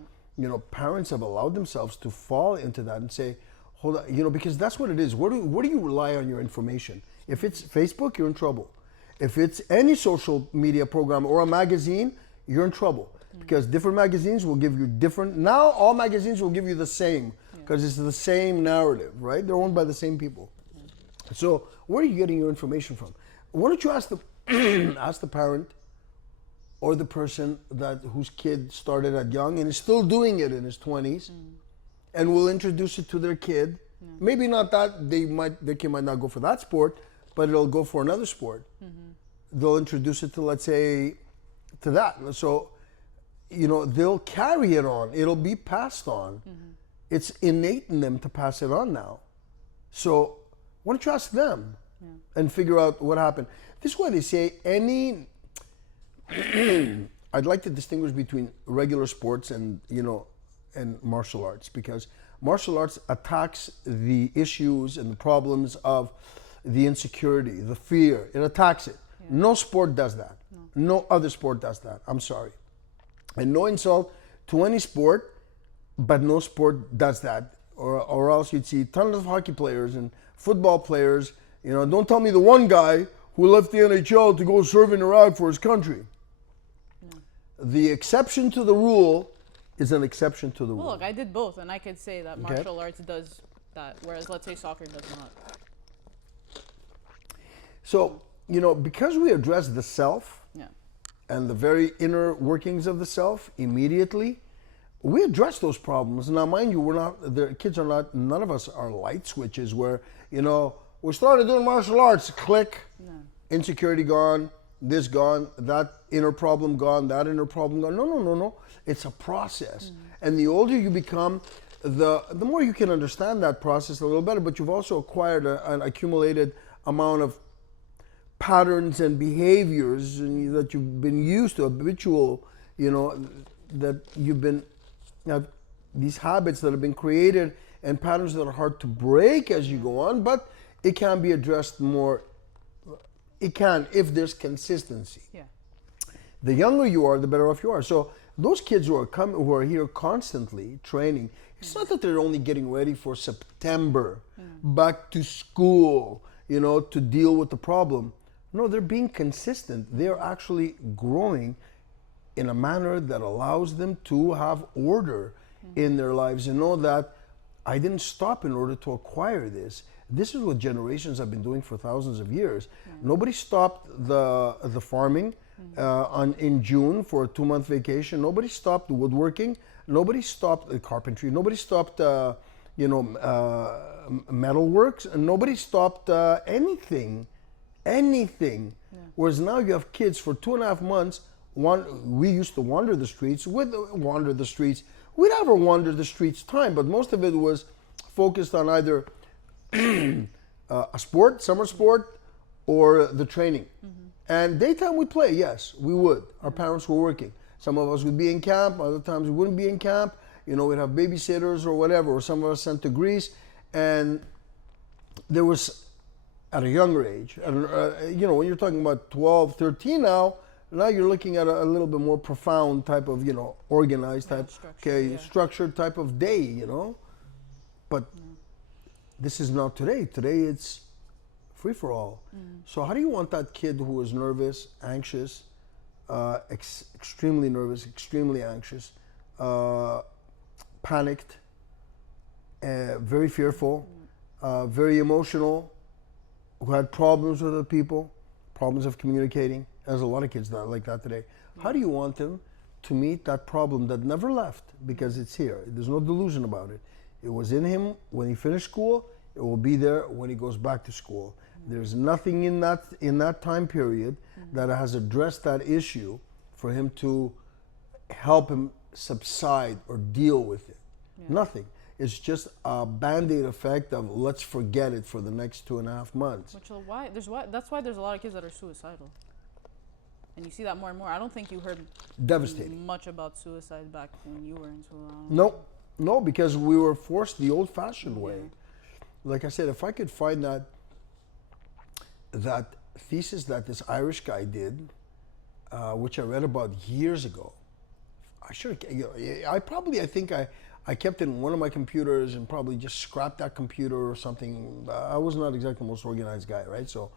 parents have allowed themselves to fall into that and say, hold on, because that's what it is. Where do you rely on your information? If it's Facebook, you're in trouble. If it's any social media program or a magazine, you're in trouble. Because different magazines will give you different, now all magazines will give you the same, because it's the same narrative, right? They're owned by the same people. So where are you getting your information from? Why don't you ask the parent or the person whose kid started at young and is still doing it in his 20s, and will introduce it to their kid. Maybe not that their kid might not go for that sport, but it'll go for another sport. They'll introduce it to, let's say, to that. So, they'll carry it on. It'll be passed on. It's innate in them to pass it on now. So why don't you ask them and figure out what happened? This is why they say I'd like to distinguish between regular sports and martial arts, because martial arts attacks the issues and the problems of the insecurity, the fear. It attacks it. Yeah. No sport does that. No other sport does that. I'm sorry. And no insult to any sport, but no sport does that. Or else you'd see tons of hockey players and football players. Don't tell me the one guy who left the NHL to go serve in Iraq for his country. The exception to the rule is an exception to the rule. Well, look, I did both, and I could say that martial arts does that, whereas let's say soccer does not. So, because we address the self and the very inner workings of the self immediately, we address those problems. Now, mind you, none of us are light switches where, we started doing martial arts, click, insecurity gone, this gone, that inner problem gone, that inner problem gone. No. It's a process. And the older you become, the more you can understand that process a little better, but you've also acquired an accumulated amount of patterns and behaviors that you've been used to, habitual, that you've been, these habits that have been created and patterns that are hard to break as you go on, but it can be addressed more. It can, if there's consistency. Yeah. The younger you are, the better off you are. So those kids who are here constantly training, it's not that they're only getting ready for September, back to school, to deal with the problem. No, they're being consistent. They're actually growing in a manner that allows them to have order in their lives and know that I didn't stop in order to acquire this. This is what generations have been doing for thousands of years. Nobody stopped the farming in June for a 2-month vacation. Nobody stopped woodworking. Nobody stopped carpentry. Nobody stopped metalworks. And nobody stopped anything anything. Yeah. Whereas now you have kids for 2.5 months. We used to wander the streets. We'd ever wander the streets time, but most of it was focused on either a sport, summer sport, or the training. And daytime we play, yes, we would. Our parents were working. Some of us would be in camp, other times we wouldn't be in camp. You know, we'd have babysitters or whatever, or some of us sent to Greece. And there was, at a younger age, you know, when you're talking about 12, 13 now you're looking at a little bit more profound type of, you know, organized type, structured type of day, you know. But this is not today. Today it's free for all. So how do you want that kid who is nervous, anxious, extremely nervous, extremely anxious, panicked, very fearful, very emotional, who had problems with other people, problems of communicating? There's a lot of kids that are like that today. How do you want them to meet that problem that never left, because it's here? There's no delusion about it. It was in him when he finished school. It will be there when he goes back to school. There's nothing in that time period that has addressed that issue for him to help him subside or deal with it. Nothing. It's just a Band-Aid effect of let's forget it for the next 2.5 months. That's why there's a lot of kids that are suicidal. And you see that more and more. I don't think you heard Devastating. much about suicide back when you were in school. No, because we were forced the old-fashioned way. Like I said, if I could find that thesis that this Irish guy did, which I read about years ago, I think I kept it in one of my computers and probably just scrapped that computer or something. I was not exactly the most organized guy, right? So,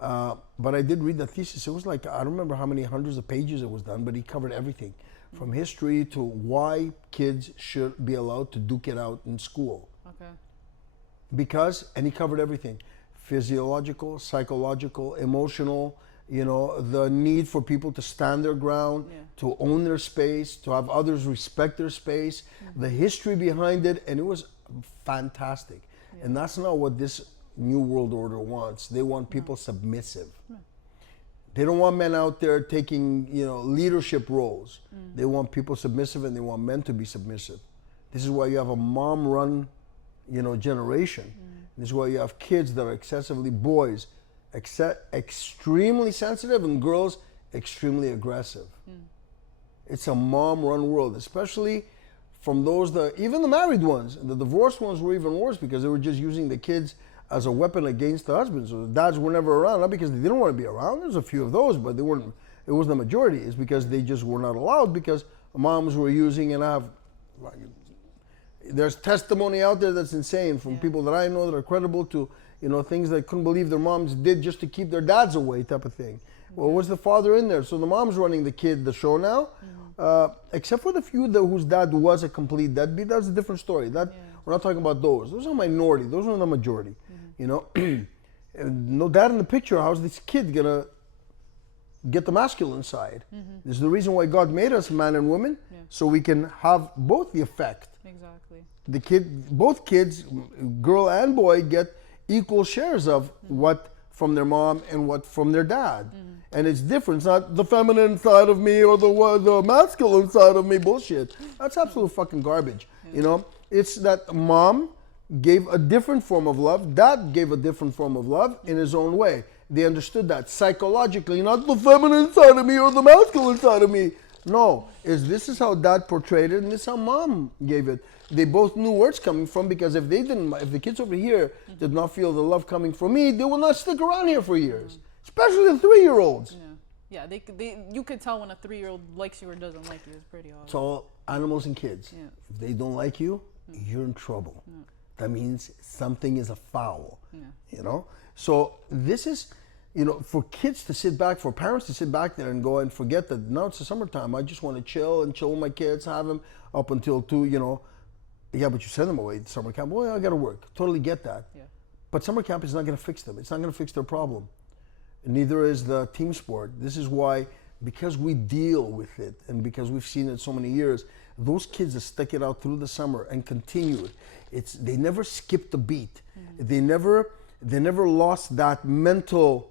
but I did read the thesis. It was like, I don't remember how many hundreds of pages it was done, but he covered everything from history to why kids should be allowed to duke it out in school. Okay. And he covered everything: physiological, psychological, emotional, you know, the need for people to stand their ground, to own their space, to have others respect their space, the history behind it, and it was fantastic. And that's not what this New World Order wants. They want people submissive. They don't want men out there taking, you know, leadership roles. They want people submissive, and they want men to be submissive. This is why you have a mom-run, you know, generation. This is why you have kids that are excessively boys, extremely sensitive, and girls extremely aggressive. It's a mom-run world, especially from those that, even the married ones. The divorced ones were even worse because they were just using the kids as a weapon against the husbands. So the dads were never around, not because they didn't want to be around. There's a few of those, but they weren't. It wasn't the majority. It's because they just were not allowed because moms were using, and there's testimony out there that's insane from people that I know that are credible to, you know, things that couldn't believe their moms did just to keep their dads away, type of thing. Well, was the father in there? So the mom's running the show now, except for the few whose dad was a complete deadbeat. That's a different story. We're not talking about those. Those are minority. Those are the majority. You know, no dad in the picture. How's this kid gonna get the masculine side? This is the reason why God made us man and women, so we can have both the effect. Exactly. Both kids, girl and boy, get equal shares of what from their mom and what from their dad. And it's different. It's not the feminine side of me or the masculine side of me. Bullshit. That's absolute fucking garbage. You know, it's that mom gave a different form of love. Dad gave a different form of love in his own way. They understood that psychologically, not the feminine side of me or the masculine side of me. No, this is how dad portrayed it, and this is how mom gave it. They both knew where it's coming from, because if the kids over here did not feel the love coming from me, they will not stick around here for years. Especially the 3-year-olds. Yeah, you could tell when a 3-year-old likes you or doesn't like you. It's pretty obvious. It's all animals and kids. If they don't like you, you're in trouble. That means something is afoul. You know? So this is, you know, for kids to sit back, for parents to sit back there and go and forget that now it's the summertime. I just want to chill with my kids, have them up until 2, you know. Yeah, but you send them away to summer camp. Well, I got to work. Totally get that. But summer camp is not going to fix them. It's not going to fix their problem. Neither is the team sport. This is why, because we deal with it and because we've seen it so many years, those kids that stuck it out through the summer and continued, they never skipped a beat. They never lost that mental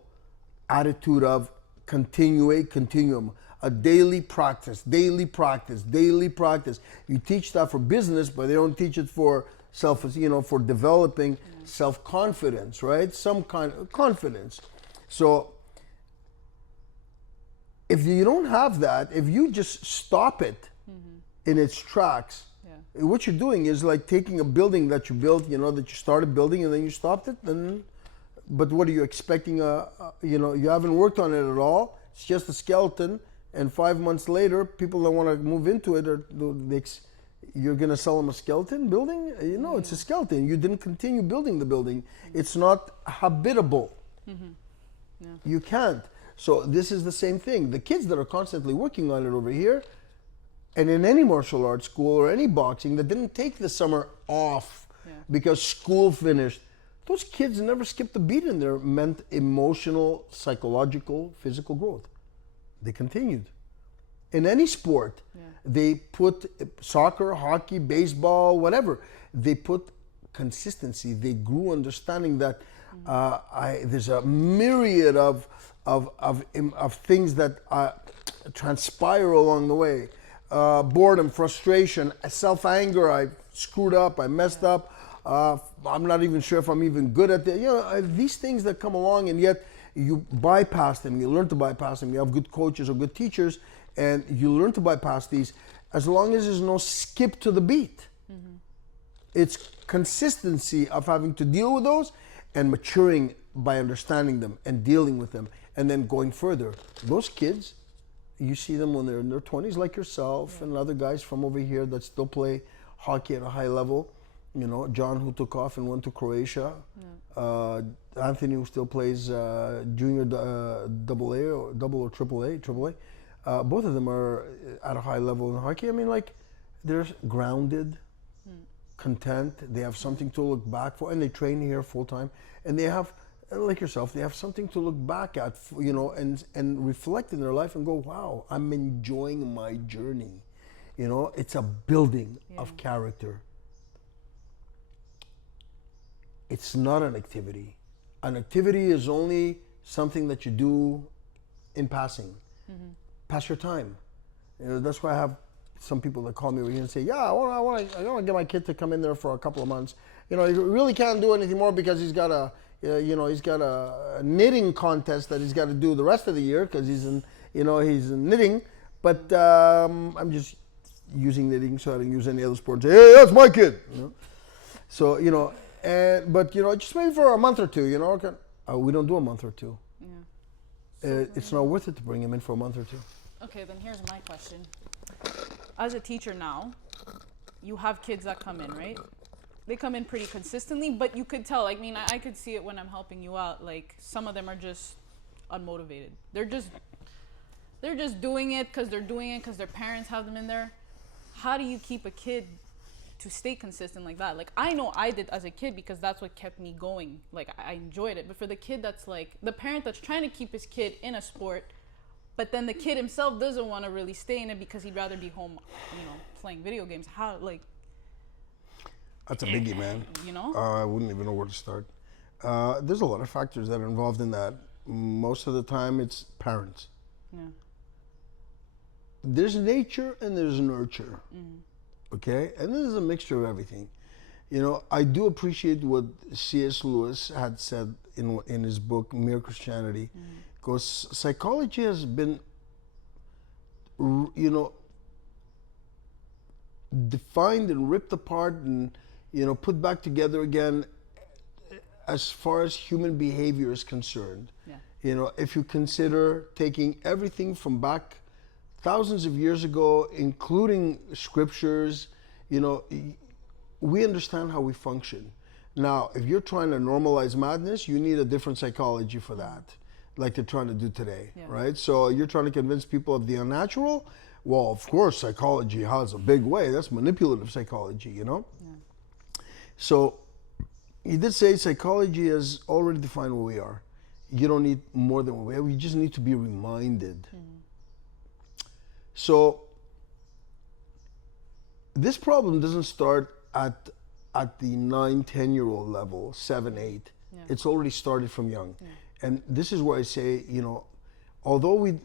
attitude of continuum, a daily practice, daily practice, daily practice. You teach that for business, but they don't teach it for for developing self-confidence, right? Some kind of confidence. So if you don't have that, if you just stop it in its tracks, what you're doing is like taking a building that you built, that you started building and then you stopped it. But what are you expecting? You haven't worked on it at all. It's just a skeleton. And 5 months later, people that want to move into it, you're going to sell them a skeleton building? It's a skeleton. You didn't continue building the building. It's not habitable. You can't. So this is the same thing. The kids that are constantly working on it over here, and in any martial arts school or any boxing that didn't take the summer off because school finished, those kids never skipped a beat in their emotional, psychological, physical growth. They continued. In any sport, they put soccer, hockey, baseball, whatever. They put consistency. They grew understanding that there's a myriad of things that transpire along the way. Boredom, frustration, self-anger. I screwed up. I messed up. I'm not even sure if I'm even good at it. These things that come along, and yet you bypass them. You learn to bypass them. You have good coaches or good teachers, and you learn to bypass these as long as there's no skip to the beat. It's consistency of having to deal with those and maturing by understanding them and dealing with them and then going further. Those kids, you see them when they're in their 20s like yourself and other guys from over here that still play hockey at a high level. John, who took off and went to Croatia. Anthony, who still plays junior double A or double or triple A. Both of them are at a high level in hockey. They're grounded, content. They have something to look back for, and they train here full time. And they have, like yourself, they have something to look back at, and reflect in their life and go, wow, I'm enjoying my journey. It's a building of character. It's not an activity. An activity is only something that you do in passing. Pass your time. That's why I have some people that call me over here and say, yeah, I want to get my kid to come in there for a couple of months. He really can't do anything more because he's got a knitting contest that he's got to do the rest of the year because he's in knitting. But I'm just using knitting so I don't use any other sport and say, hey, that's my kid. So, but just maybe for a month or two, we don't do a month or two. It's not worth it to bring him in for a month or two. Okay, then here's my question. As a teacher now, you have kids that come in, right? They come in pretty consistently, but you could tell, I could see it when I'm helping you out. Like, some of them are just unmotivated. They're just doing it because their parents have them in there. How do you keep a kid to stay consistent like that? Like, I know I did as a kid because that's what kept me going. Like, I enjoyed it. But for the kid that's like, the parent that's trying to keep his kid in a sport, but then the kid himself doesn't want to really stay in it because he'd rather be home, playing video games. How, like... That's a biggie, man. I wouldn't even know where to start. There's a lot of factors that are involved in that. Most of the time, it's parents. There's nature and there's nurture. Okay? And this is a mixture of everything. I do appreciate what C.S. Lewis had said in his book, Mere Christianity, because psychology has been, defined and ripped apart and, put back together again as far as human behavior is concerned. If you consider taking everything from back thousands of years ago, including scriptures, we understand how we function. Now, if you're trying to normalize madness, you need a different psychology for that, like they're trying to do today, right? So you're trying to convince people of the unnatural. Well, of course, psychology has a big way. That's manipulative psychology, So he did say psychology has already defined what we are. You don't need more than what we are. We just need to be reminded. So this problem doesn't start at the 9, 10-year-old level, 7, 8. It's already started from young. And this is where I say, although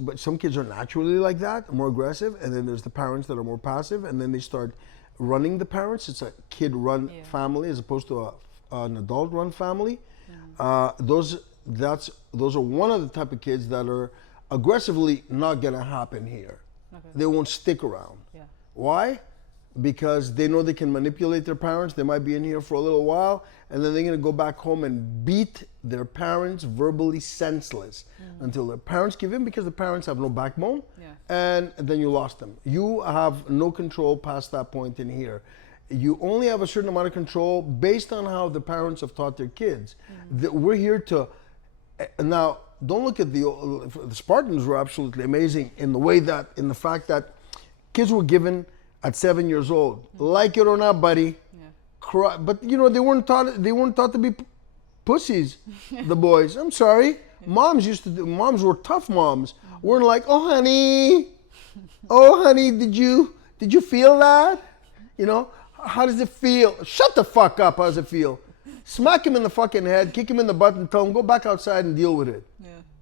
but some kids are naturally like that, more aggressive, and then there's the parents that are more passive, and then they start running the parents. It's a kid-run family as opposed to an adult-run family. Those are one of the type of kids that are aggressively not gonna happen here. Okay. They won't stick around. Yeah. Why? Because they know they can manipulate their parents. They might be in here for a little while, and then they're gonna go back home and beat their parents verbally senseless until their parents give in, because the parents have no backbone, and then you lost them. You have no control past that point in here. You only have a certain amount of control based on how the parents have taught their kids. We're here to, now, don't look at the Spartans were absolutely amazing in the fact that kids were given at 7 years old, like it or not, buddy. Cry, but they weren't taught to be pussies. The boys, I'm sorry. Moms were tough moms. Weren't like, oh honey, did you feel that? How does it feel? Shut the fuck up. How does it feel? Smack him in the fucking head, kick him in the butt, and tell him go back outside and deal with it.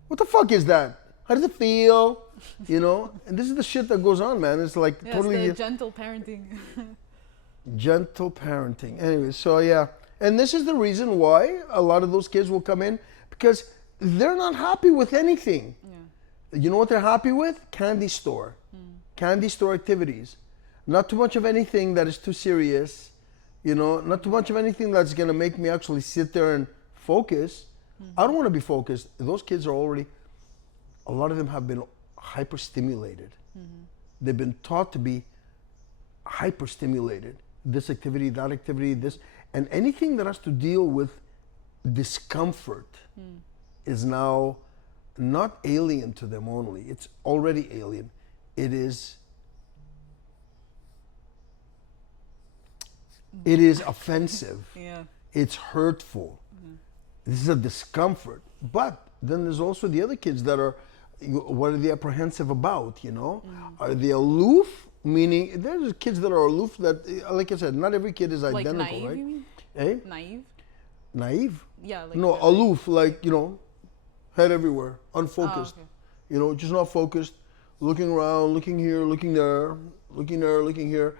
What the fuck is that? How does it feel? And this is the shit that goes on, man. It's like totally it's the gentle parenting. Gentle parenting. Anyway, so yeah. And this is the reason why a lot of those kids will come in, because they're not happy with anything. You know what they're happy with? Candy store. Candy store activities. Not too much of anything that is too serious. Not too much of anything that's going to make me actually sit there and focus. I don't want to be focused. Those kids are already, a lot of them have been hyperstimulated. They've been taught to be hyperstimulated. This activity, that activity, this. And anything that has to deal with discomfort is now not alien to them only. It's already alien. It is offensive. It's hurtful. This is a discomfort. But then there's also the other kids that are, what are they apprehensive about, Are they aloof? Meaning, there's kids that are aloof that, like I said, not every kid is identical, like naive, right? You mean? Naive? Naive? Yeah. No, aloof, like, head everywhere, unfocused. Just not focused, looking around, looking here, looking there, looking here.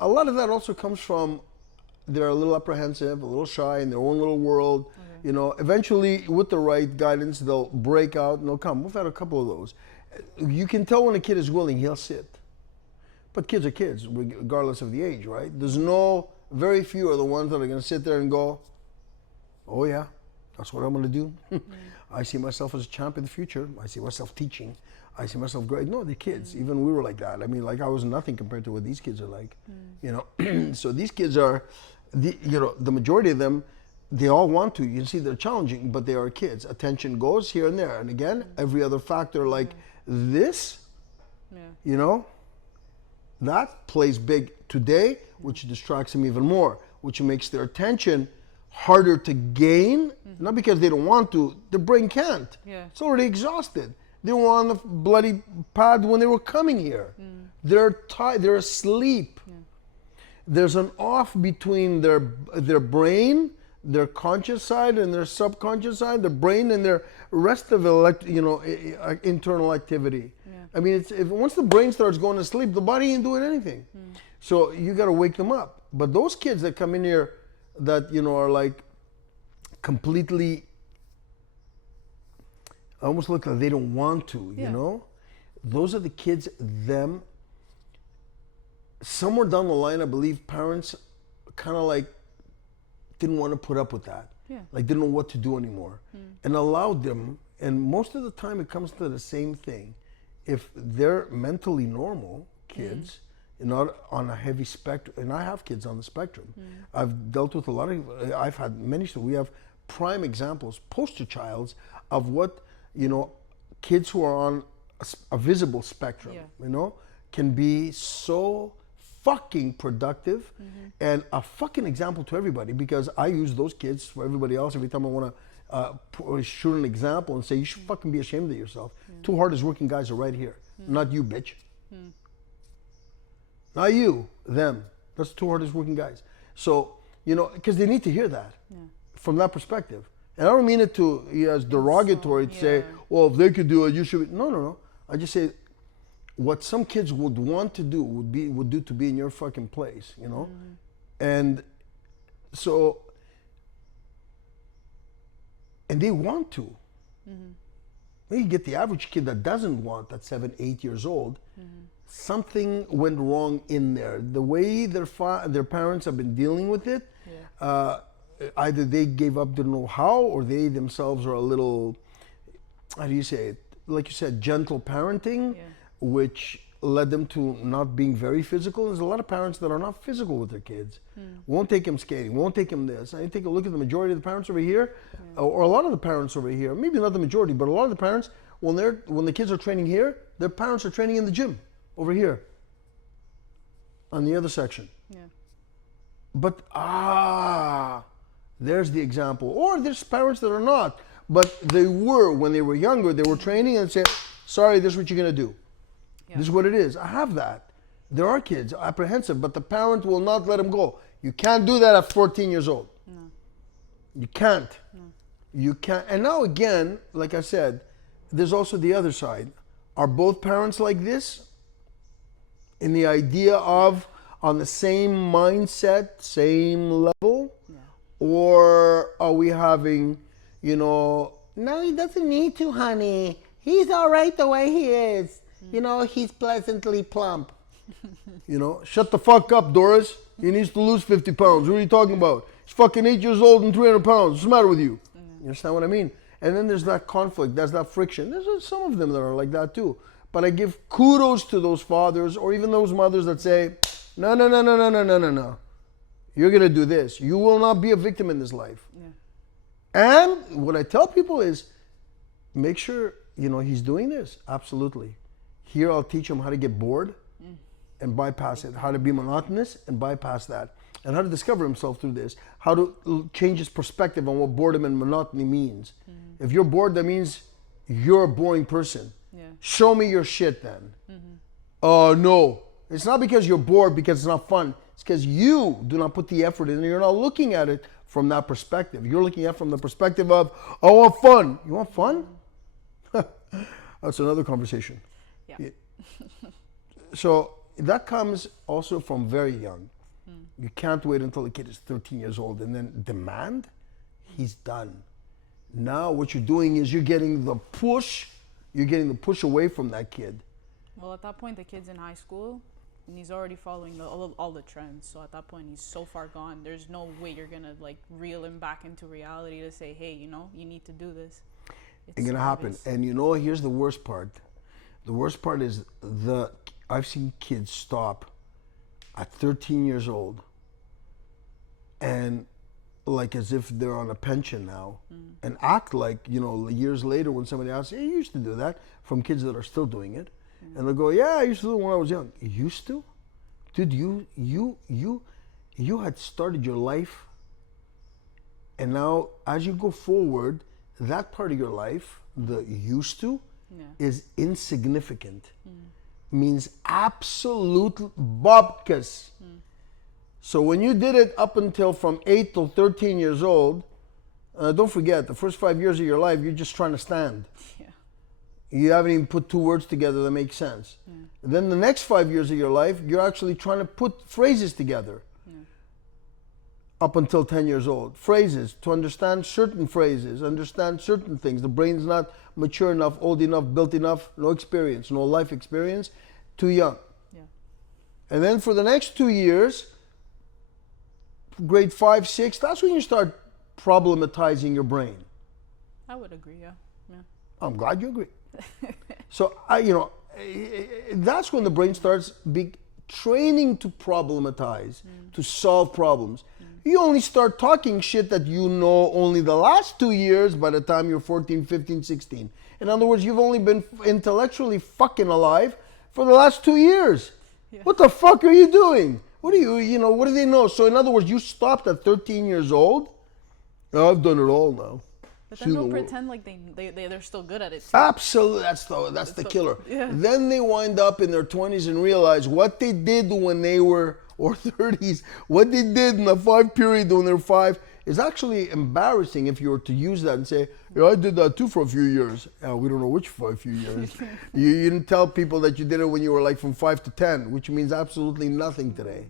A lot of that also comes from they're a little apprehensive, a little shy in their own little world. Eventually, with the right guidance, they'll break out and they'll come. We've had a couple of those. You can tell when a kid is willing, he'll sit. But kids are kids, regardless of the age, right? Very few are the ones that are going to sit there and go, oh yeah, that's what I'm going to do. I see myself as a champ in the future. I see myself teaching. I see myself great. No, they're kids. Even we were like that. I mean, I was nothing compared to what these kids are like. So these kids are, the majority of them, they all want to. You can see they're challenging, but they are kids. Attention goes here and there. And again, every other factor like this, that plays big today, which distracts them even more, which makes their attention harder to gain, not because they don't want to, the brain can't. It's already exhausted. They were on the bloody pad when they were coming here. They're tired, they're asleep. There's an off between their brain, their conscious side, and their subconscious side, their brain and their rest of internal activity. I mean, once the brain starts going to sleep, the body ain't doing anything. So you got to wake them up. But those kids that come in here that, are like completely, almost look like they don't want to, those are the kids, somewhere down the line, I believe parents kind of like didn't want to put up with that. Like didn't know what to do anymore. And allowed them, and most of the time it comes to the same thing. If they're mentally normal kids, not on a heavy spectrum, and I have kids on the spectrum. I've dealt with I've had many, so we have prime examples, poster childs of what, kids who are on a visible spectrum, can be so fucking productive and a fucking example to everybody, because I use those kids for everybody else every time I want to shoot an example and say, you should fucking be ashamed of yourself. Two hardest working guys are right here. Not you, bitch. Not you, them. That's the two hardest working guys. So, because they need to hear that from that perspective. And I don't mean it to as derogatory to say, well, if they could do it, you should. No. I just say what some kids would want to do would do to be in your fucking place, you know? And so, and they want to. Then you get the average kid that doesn't want at 7, 8 years old. Something went wrong in there. The way their parents have been dealing with it, either they gave up, didn't know how, or they themselves are a little, how do you say it? Like you said, gentle parenting, which led them to not being very physical. There's a lot of parents that are not physical with their kids. Won't take them skating, won't take them this. I take a look at the majority of the parents over here, or a lot of the parents over here, maybe not the majority, but a lot of the parents, when the kids are training here, their parents are training in the gym over here on the other section. But there's the example. Or there's parents that are not, but they were, when they were younger, they were training and said, sorry, this is what you're gonna do. This is what it is. I have that. There are kids apprehensive, but the parent will not let them go. You can't do that at 14 years old. No. You can't. No. You can't. And now again, like I said, there's also the other side. Are both parents like this? In the idea of on the same mindset, same level? Yeah. Or are we having, no, he doesn't need to, honey. He's all right the way he is. He's pleasantly plump. Shut the fuck up, Doris. He needs to lose 50 pounds. What are you talking about? He's fucking 8 years old and 300 pounds. What's the matter with you? You understand what I mean? And then there's that conflict, there's that friction. There's some of them that are like that too. But I give kudos to those fathers or even those mothers that say, no. You're going to do this. You will not be a victim in this life. Yeah. And what I tell people is, make sure, he's doing this. Absolutely. Here I'll teach him how to get bored and bypass it, how to be monotonous and bypass that, and how to discover himself through this, how to change his perspective on what boredom and monotony means. If you're bored, that means you're a boring person. Yeah. Show me your shit then. No, it's not because you're bored because it's not fun. It's because you do not put the effort in and you're not looking at it from that perspective. You're looking at it from the perspective of, I want fun. You want fun? That's another conversation. Yeah. So that comes also from very young. You can't wait until the kid is 13 years old and then demand. He's done. Now what you're doing is you're getting the push away from that kid. Well, at that point, the kid's in high school and he's already following all the trends. So at that point, he's so far gone. There's no way you're going to reel him back into reality to say, hey, you need to do this. It's going to happen. And here's the worst part. The worst part is I've seen kids stop at 13 years old and like as if they're on a pension now and act like, years later when somebody asks, hey, you used to do that, from kids that are still doing it. And they'll go, yeah, I used to do it when I was young. You used to? Dude, you had started your life and now as you go forward, that part of your life, the used to, is insignificant. Means absolute babkas. So when you did it up until from 8 till 13 years old, don't forget, the first 5 years of your life, you're just trying to stand. Yeah. You haven't even put two words together that make sense. Then the next 5 years of your life, you're actually trying to put phrases together. Up until 10 years old. Phrases, to understand certain phrases, understand certain things. The brain's not mature enough, old enough, built enough, no experience, no life experience, too young. Yeah. And then for the next 2 years, grade 5, 6, that's when you start problematizing your brain. I would agree, yeah. I'm glad you agree. So, that's when the brain starts training to problematize, to solve problems. You only start talking shit that you know only the last 2 years by the time you're 14, 15, 16. In other words, you've only been intellectually fucking alive for the last 2 years. Yeah. What the fuck are you doing? What do they know? So in other words, you stopped at 13 years old. Oh, I've done it all now. But then they'll pretend like they're still good at it too. Absolutely, that's the killer. Yeah. Then they wind up in their 20s and realize what they did when they were, or 30s, what they did in the 5 period when they were 5, it's actually embarrassing if you were to use that and say, yeah, I did that too for a few years. We don't know which for a few years. You didn't tell people that you did it when you were like from 5 to 10, which means absolutely nothing today.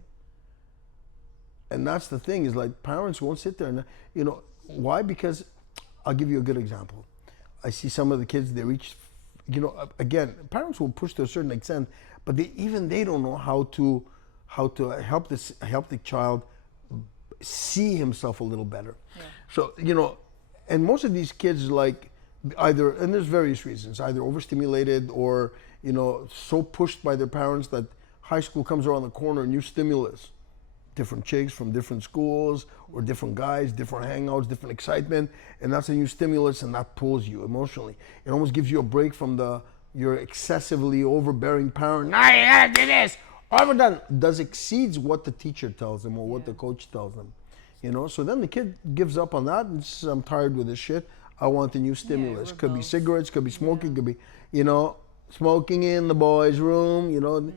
And that's the thing, is like parents won't sit there and, you know, why? Because I'll give you a good example. I see some of the kids, they reach, you know, again, parents will push to a certain extent, but they don't know how to help the child see himself a little better. Yeah. So, you know, and most of these kids, like, either, and there's various reasons, either overstimulated or, you know, so pushed by their parents that high school comes around the corner, new stimulus, different chicks from different schools, or different guys, different hangouts, different excitement, and that's a new stimulus, and that pulls you emotionally. It almost gives you a break from your excessively overbearing parent. Nah, you gotta do this. Overdone exceeds what the teacher tells them or what the coach tells them, you know. So then the kid gives up on that and says, "I'm tired with this shit. I want a new stimulus." Could be cigarettes, could be smoking, could be, you know, smoking in the boys' room. You know,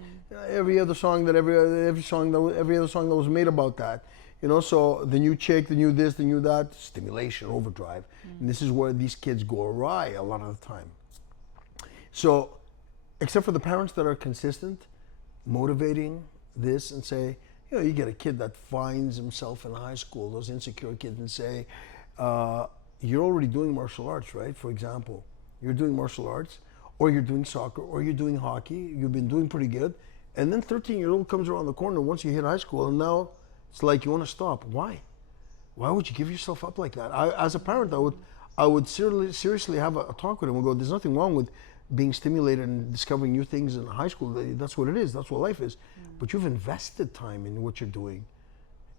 every other song that every other song that was made about that. You know, so the new chick, the new this, the new that, stimulation, overdrive, and this is where these kids go awry a lot of the time. So, except for the parents that are consistent, motivating this, and say, you know, you get a kid that finds himself in high school, those insecure kids, and say, you're already doing martial arts, right? For example, you're doing martial arts, or you're doing soccer, or you're doing hockey, you've been doing pretty good, and then 13-year-old comes around the corner once you hit high school, and now it's like you want to stop. Why? Why would you give yourself up like that? As a parent, I would seriously have a talk with him and go, there's nothing wrong with being stimulated and discovering new things in high school. That's what it is. That's what life is. But you've invested time in what you're doing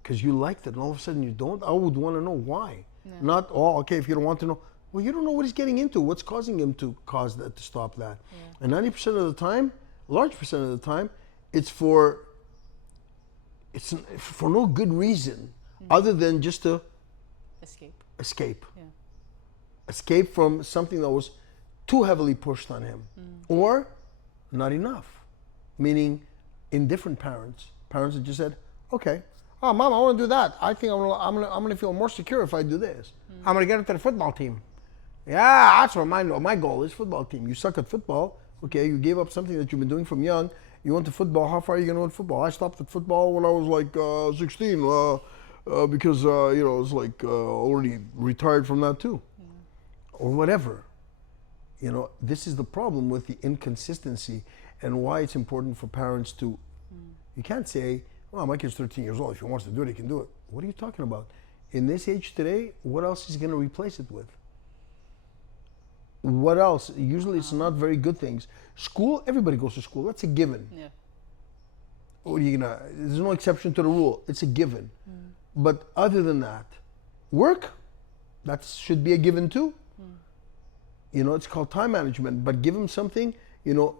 because you liked it, and all of a sudden you don't. I would want to know why. Not, oh, okay, if you don't want to know. Well, you don't know what he's getting into. What's causing him to cause that, to stop that? And 90% of the time, large percent of the time, it's for no good reason other than just to escape. Escape from something that was too heavily pushed on him, or not enough. Meaning, indifferent parents that just said, "Okay, oh, mom, I want to do that. I think I'm gonna feel more secure if I do this. I'm gonna get into the football team. Yeah, that's what my goal is. Football team. You suck at football. Okay, you gave up something that you've been doing from young. You went to football. How far are you gonna go in football? I stopped at football when I was like 16 because you know, I was like already retired from that too, or whatever." You know, this is the problem with the inconsistency and why it's important for parents to, you can't say, well, my kid's 13 years old. If he wants to do it, he can do it. What are you talking about? In this age today, what else is he going to replace it with? What else? Usually it's not very good things. School, everybody goes to school. That's a given. Yeah. What are you gonna, there's no exception to the rule. It's a given. But other than that, work, that should be a given too. You know, it's called time management, but give them something, you know,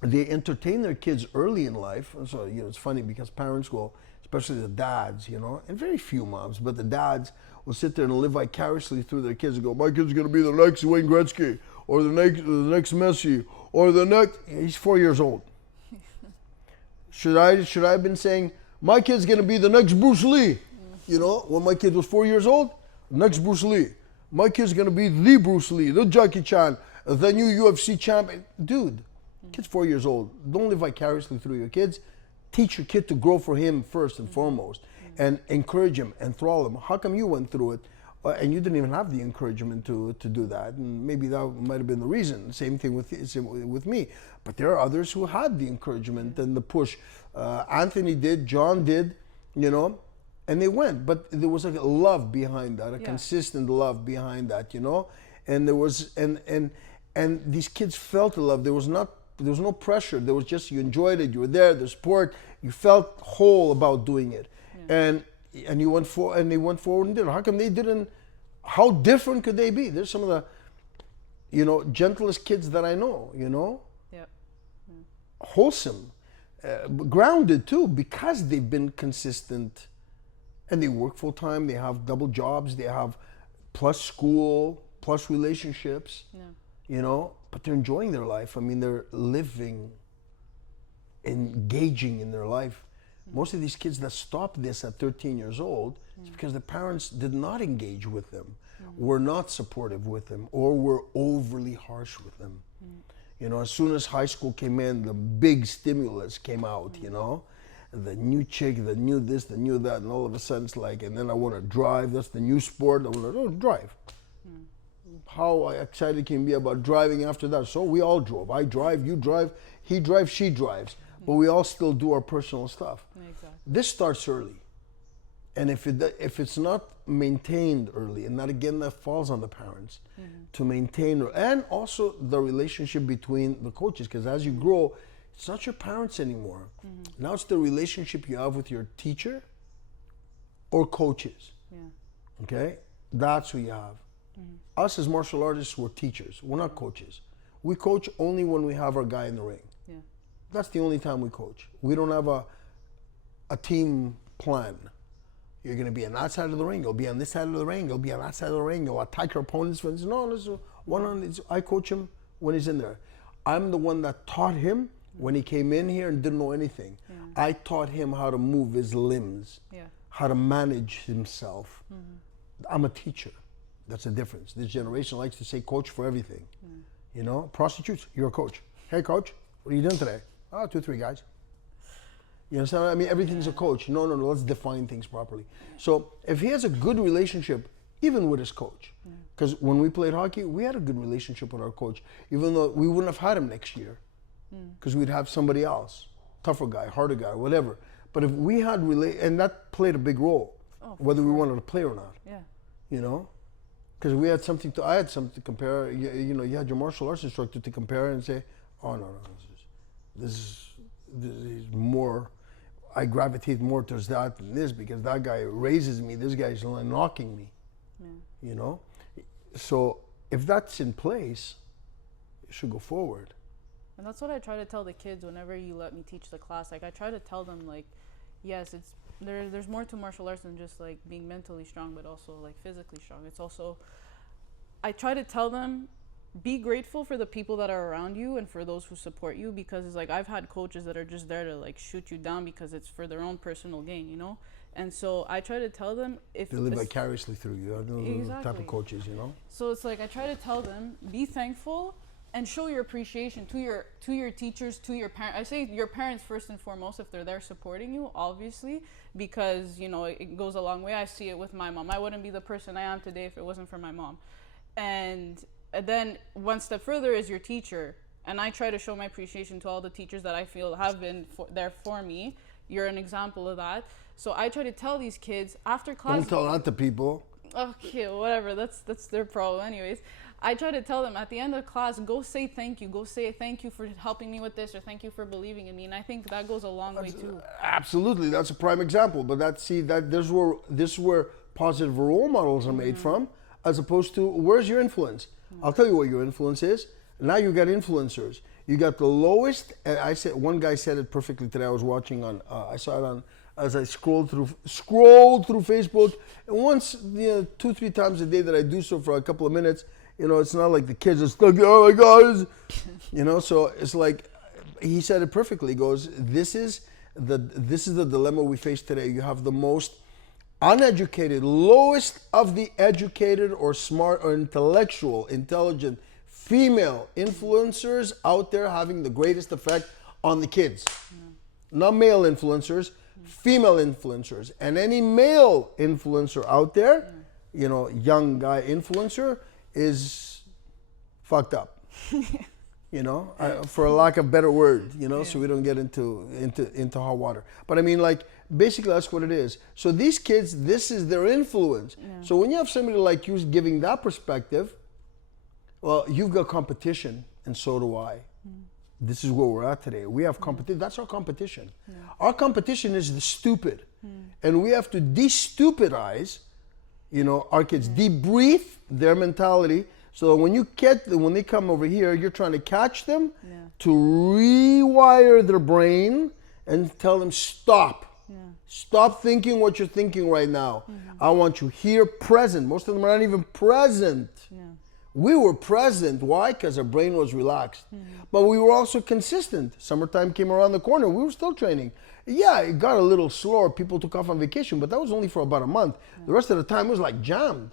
they entertain their kids early in life. So, you know, it's funny because parents will, especially the dads, you know, and very few moms, but the dads will sit there and live vicariously through their kids and go, my kid's going to be the next Wayne Gretzky, or the next Messi, or the next, he's 4 years old. Should I have been saying, my kid's going to be the next Bruce Lee? You know, when my kid was 4 years old, next Bruce Lee. My kid's gonna be the Bruce Lee, the Jackie Chan, the new UFC champion. Dude, kid's 4 years old. Don't live vicariously through your kids. Teach your kid to grow for him first and foremost, and encourage him, enthrall him. How come you went through it and you didn't even have the encouragement to do that? And maybe that might have been the reason. Same thing with me. But there are others who had the encouragement and the push. Anthony did, John did, you know. And they went, but there was like a love behind that, a consistent love behind that, you know. And there was, and these kids felt the love. There was no pressure. There was just, you enjoyed it. You were there. The sport. You felt whole about doing it, and you went for, and they went forward and did it. How come they didn't? How different could they be? There's some of the, you know, gentlest kids that I know. You know, wholesome, grounded too, because they've been consistent. And they work full time, they have double jobs, they have plus school, plus relationships, you know, but they're enjoying their life. I mean, they're living, engaging in their life. Most of these kids that stop this at 13 years old is because the parents did not engage with them, were not supportive with them, or were overly harsh with them. You know, as soon as high school came in, the big stimulus came out, you know, the new chick, the new this, the new that, and all of a sudden it's like, and then I want to drive, that's the new sport, I want to drive. How excited can you be about driving after that? So we all drove. I drive, you drive, he drives, she drives, but we all still do our personal stuff. Exactly. This starts early. And if it's not maintained early, and that again, that falls on the parents to maintain, and also the relationship between the coaches, because as you grow, it's not your parents anymore. Now it's the relationship you have with your teacher or coaches. Yeah. Okay? That's who you have. Us as martial artists, we're teachers. We're not coaches. We coach only when we have our guy in the ring. Yeah. That's the only time we coach. We don't have a team plan. You're going to be on that side of the ring. You'll be on this side of the ring. You'll be on that side of the ring. You'll attack your opponents. No, listen, I coach him when he's in there. I'm the one that taught him when he came in here and didn't know anything. Yeah. I taught him how to move his limbs, how to manage himself. I'm a teacher. That's the difference. This generation likes to say coach for everything. You know, prostitutes, you're a coach. Hey, coach, what are you doing today? Oh, 2, 3 guys. You understand? I mean, everything's a coach. No, let's define things properly. So if he has a good relationship, even with his coach, because when we played hockey, we had a good relationship with our coach, even though we wouldn't have had him next year, because we'd have somebody else, tougher guy, harder guy, whatever. But if we had and that played a big role, whether we wanted to play or not. Yeah. You know, because we had something I had something to compare. You know, you had your martial arts instructor to compare and say, oh no, this is more. I gravitate more towards that than this because that guy raises me. This guy's knocking me. Yeah. You know, so if that's in place, it should go forward. And that's what I try to tell the kids whenever you let me teach the class. Like I try to tell them, like, yes, it's there's more to martial arts than just like being mentally strong, but also like physically strong. It's also, I try to tell them, be grateful for the people that are around you and for those who support you, because it's like I've had coaches that are just there to like shoot you down because it's for their own personal gain, you know? And so I try to tell them, if they live vicariously through you, those type of coaches, you know? So it's like I try to tell them, be thankful and show your appreciation to your teachers, to your parents. I say your parents first and foremost, if they're there supporting you, obviously, because, you know, it goes a long way. I see it with my mom. I wouldn't be the person I am today if it wasn't for my mom. And then one step further is your teacher. And I try to show my appreciation to all the teachers that I feel have been there for me. You're an example of that. So I try to tell these kids after class. Don't tell that to people. Okay, whatever. That's their problem anyways. I try to tell them at the end of class, go say thank you. Go say thank you for helping me with this, or thank you for believing in me. And I think that goes a long way too. Absolutely, that's a prime example. But this is where positive role models are made from, as opposed to where's your influence. I'll tell you what your influence is. Now you got influencers. You got the lowest. And I said one guy said it perfectly today. I was watching on. I saw it on as I scrolled through Facebook. And once, 2-3 times a day that I do so for a couple of minutes. You know, it's not like the kids are stuck. Oh my God! You know, so it's like he said it perfectly. He goes, "This is the dilemma we face today. You have the most uneducated, lowest of the educated or smart or intelligent female influencers out there having the greatest effect on the kids. Not male influencers, female influencers, and any male influencer out there, young guy influencer." Is fucked up, for a lack of better word, so we don't get into hot water. But I mean, like, basically that's what it is. So these kids, this is their influence. Yeah. So when you have somebody like you giving that perspective, well, you've got competition, and so do I. This is where we're at today. We have competition. That's our competition. Yeah. Our competition is the stupid. And we have to de-stupidize our kids, debrief their mentality, so that when they come over here, you're trying to catch them, to rewire their brain and tell them, stop. Stop thinking what you're thinking right now. I want you here, present. Most of them are not even present We were present. Why? Because our brain was relaxed. But we were also consistent. Summertime came around the corner. We were still training. Yeah, it got a little slower. People took off on vacation, but that was only for about a month. The rest of the time, it was like jammed.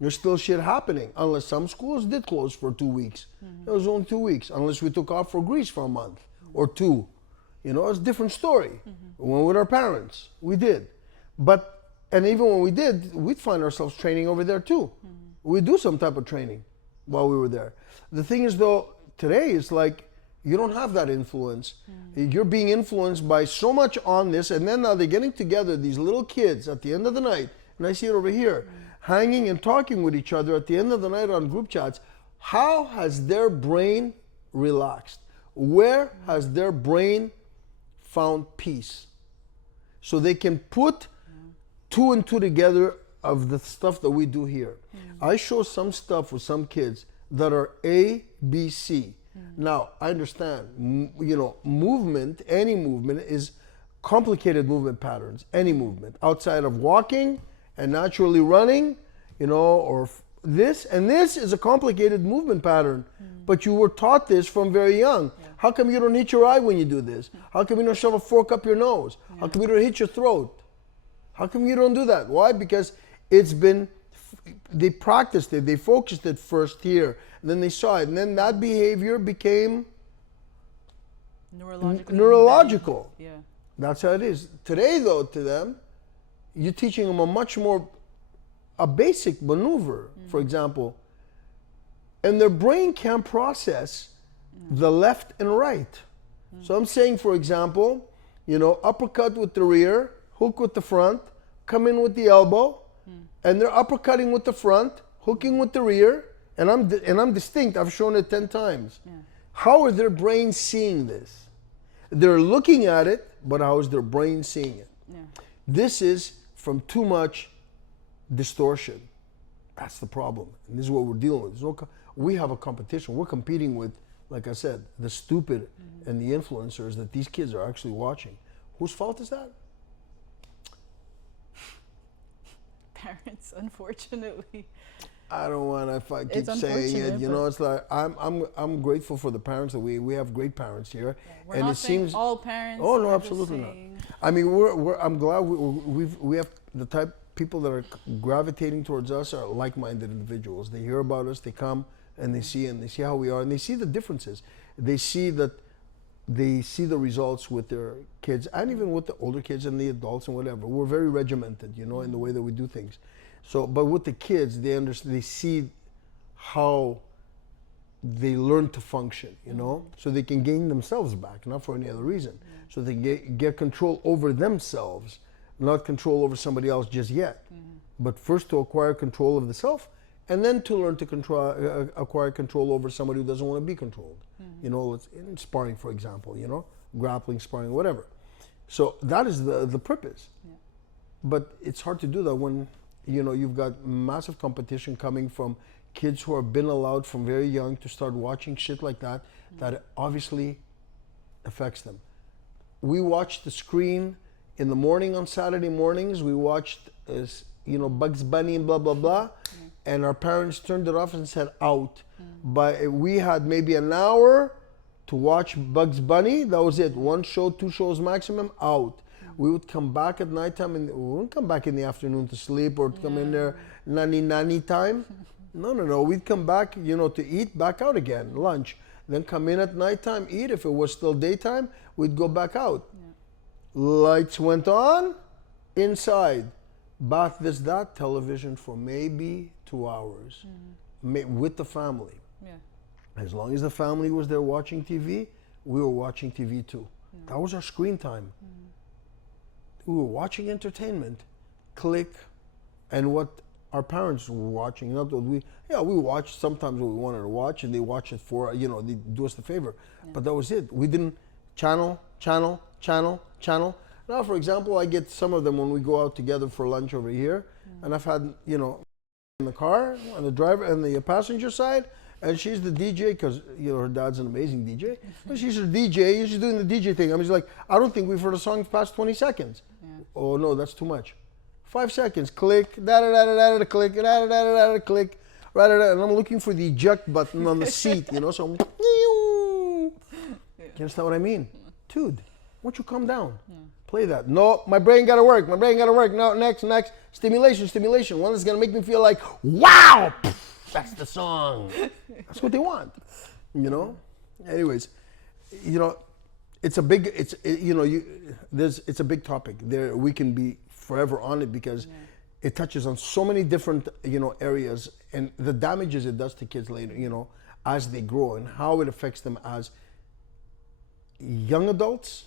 There's still shit happening. Unless some schools did close for 2 weeks. It was only 2 weeks. Unless we took off for Greece for a month or two. You know, it's a different story. We went with our parents. We did. And even when we did, we'd find ourselves training over there too. We do some type of training while we were there. The thing is though, today it's like you don't have that influence. You're being influenced by so much on this, and then now they're getting together, these little kids at the end of the night, and I see it over here, hanging and talking with each other at the end of the night on group chats. How has their brain relaxed? Where has their brain found peace? So they can put 2 and 2 together of the stuff that we do here. I show some stuff with some kids that are A, B, C. Now, I understand, you know, movement, any movement is complicated movement patterns, any movement. Outside of walking and naturally running, you know, or this, and this is a complicated movement pattern. But you were taught this from very young. How come you don't hit your eye when you do this? How come you don't shove a fork up your nose? How come you don't hit your throat? How come you don't do that? Why? Because they practiced it, they focused it first here, and then they saw it, and then that behavior became neurological. Yeah. That's how it is. Today, though, to them, you're teaching them a basic maneuver, for example, and their brain can't process the left and right. So I'm saying, for example, you know, uppercut with the rear, hook with the front, come in with the elbow, and they're uppercutting with the front, hooking with the rear, and I'm distinct. I've shown it 10 times. How are their brains seeing this? They're looking at it, but how is their brain seeing it? This is from too much distortion. That's the problem. And this is what we're dealing with. We have a competition. We're competing with, like I said, the stupid and the influencers that these kids are actually watching. Whose fault is that? Parents, unfortunately. I don't want to, if I keep saying it, you know, it's like I'm grateful for the parents that we have great parents here. We're and not it saying seems all parents. Oh no, absolutely not. I mean, I'm glad we have the type people that are gravitating towards us are like-minded individuals. They hear about us, they come and they see how we are, and they see the differences. They see the results with their kids, and even with the older kids and the adults and whatever. We're very regimented, you know, in the way that we do things. So, but with the kids, they see how they learn to function, you know, so they can gain themselves back, not for any other reason. So they get control over themselves, not control over somebody else just yet. But first to acquire control of the self, and then to learn to acquire control over somebody who doesn't want to be controlled. You know, it's in sparring, for example, you know, grappling, sparring, whatever. So that is the purpose. But it's hard to do that when, you know, you've got massive competition coming from kids who have been allowed from very young to start watching shit like that, that obviously affects them. We watched the screen in the morning on Saturday mornings. We watched, you know, Bugs Bunny and blah, blah, blah. And our parents turned it off and said, out. But we had maybe an hour to watch Bugs Bunny. That was it. 1 show, 2 shows maximum, out. We would come back at nighttime, and we wouldn't come back in the afternoon to sleep or to come in there nanny time. No. We'd come back, you know, to eat, back out again, lunch. Then come in at nighttime, eat. If it was still daytime, we'd go back out. Lights went on, inside. Bath, this, that, television for maybe 2 hours with the family. As long as the family was there watching TV, we were watching TV too. That was our screen time. We were watching entertainment, click, and what our parents were watching. Not what we watched sometimes what we wanted to watch, and they watch it for, you know, they do us the favor. But that was it. We didn't channel. Now, for example, I get some of them when we go out together for lunch over here, and I've had, you know, in the car, on the driver and the passenger side, and she's the DJ because, you know, her dad's an amazing DJ. But she's her DJ, she's doing the DJ thing. I'm just like, I don't think we've heard a song past 20 seconds. Oh no, that's too much. 5 seconds, click, click, click. and I'm looking for the eject button on the seat, you know, so I'm, you understand what I mean? Dude, why don't you calm down? Play that. No, my brain gotta work. No, next. Stimulation. One that's gonna make me feel like, wow, that's the song. That's what they want, you know? Anyways, you know, it's a big topic. There, we can be forever on it because it touches on so many different, you know, areas and the damages it does to kids later, you know, as they grow and how it affects them as young adults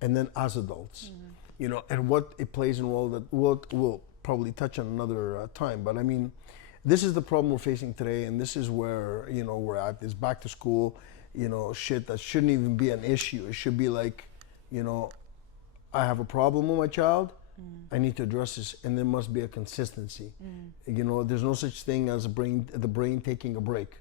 and then as adults, you know, and what it plays in role that we'll probably touch on another time. But I mean, this is the problem we're facing today, and this is where, you know, we're at, is back to school, you know, shit that shouldn't even be an issue. It should be like, you know, I have a problem with my child, I need to address this, and there must be a consistency. You know, there's no such thing as the brain taking a break.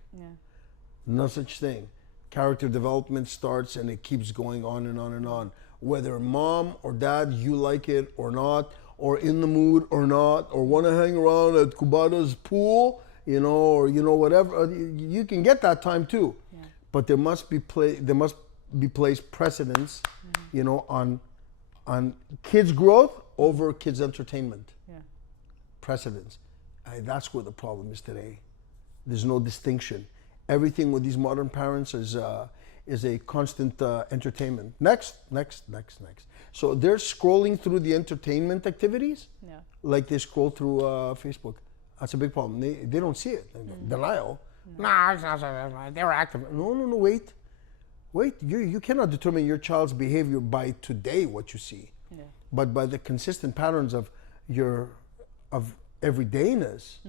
No such thing. Character development starts and it keeps going on and on and on. Whether mom or dad, you like it or not, or in the mood or not, or want to hang around at Cubato's pool, you know, or, you know, whatever, you can get that time too. But there must be placed precedence, you know, on kids' growth over kids' entertainment. Precedence. That's where the problem is today. There's no distinction. Everything with these modern parents is a constant entertainment. Next. So they're scrolling through the entertainment activities like they scroll through Facebook. That's a big problem. They don't see it. Denial. Nah, it's not, they're active. No, wait. You cannot determine your child's behavior by today, what you see, but by the consistent patterns of everydayness,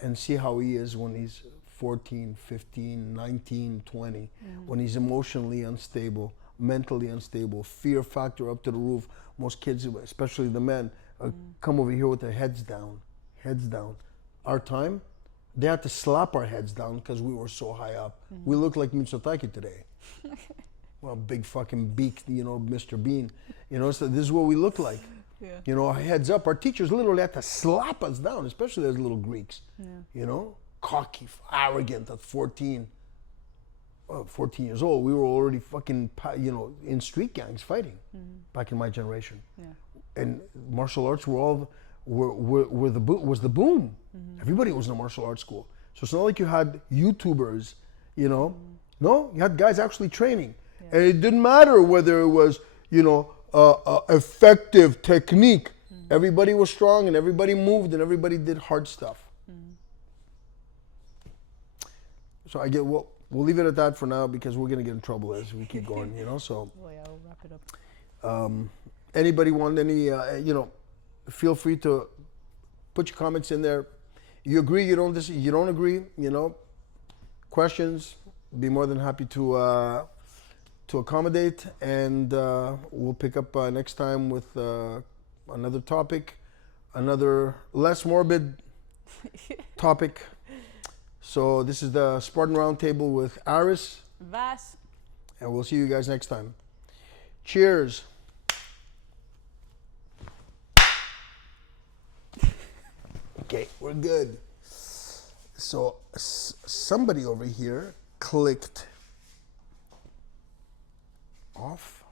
and see how he is when he's 14, 15, 19, 20, when he's emotionally unstable, mentally unstable, fear factor up to the roof. Most kids, especially the men, come over here with their heads down. Our time, they had to slap our heads down because we were so high up. We look like Mitsotakis today. Well, big fucking beak, you know, Mr. Bean. You know, so this is what we look like. You know, our heads up. Our teachers literally had to slap us down, especially as little Greeks. You know, cocky, arrogant at 14. 14 years old, we were already fucking, you know, in street gangs fighting back in my generation. And martial arts was the boom. Everybody was in a martial arts school. So it's not like you had YouTubers, you know. No, you had guys actually training. And it didn't matter whether it was, you know, effective technique. Everybody was strong and everybody moved and everybody did hard stuff. So we'll leave it at that for now because we're gonna get in trouble as we keep going, you know. So I'll wrap it up. Anybody want any, you know, feel free to put your comments in there. You agree, you don't agree, you know. Questions, be more than happy to accommodate, and we'll pick up next time with another topic, another less morbid topic. So this is the Spartan Roundtable with Aris. Vas. And we'll see you guys next time. Cheers. Okay, we're good. So somebody over here clicked off.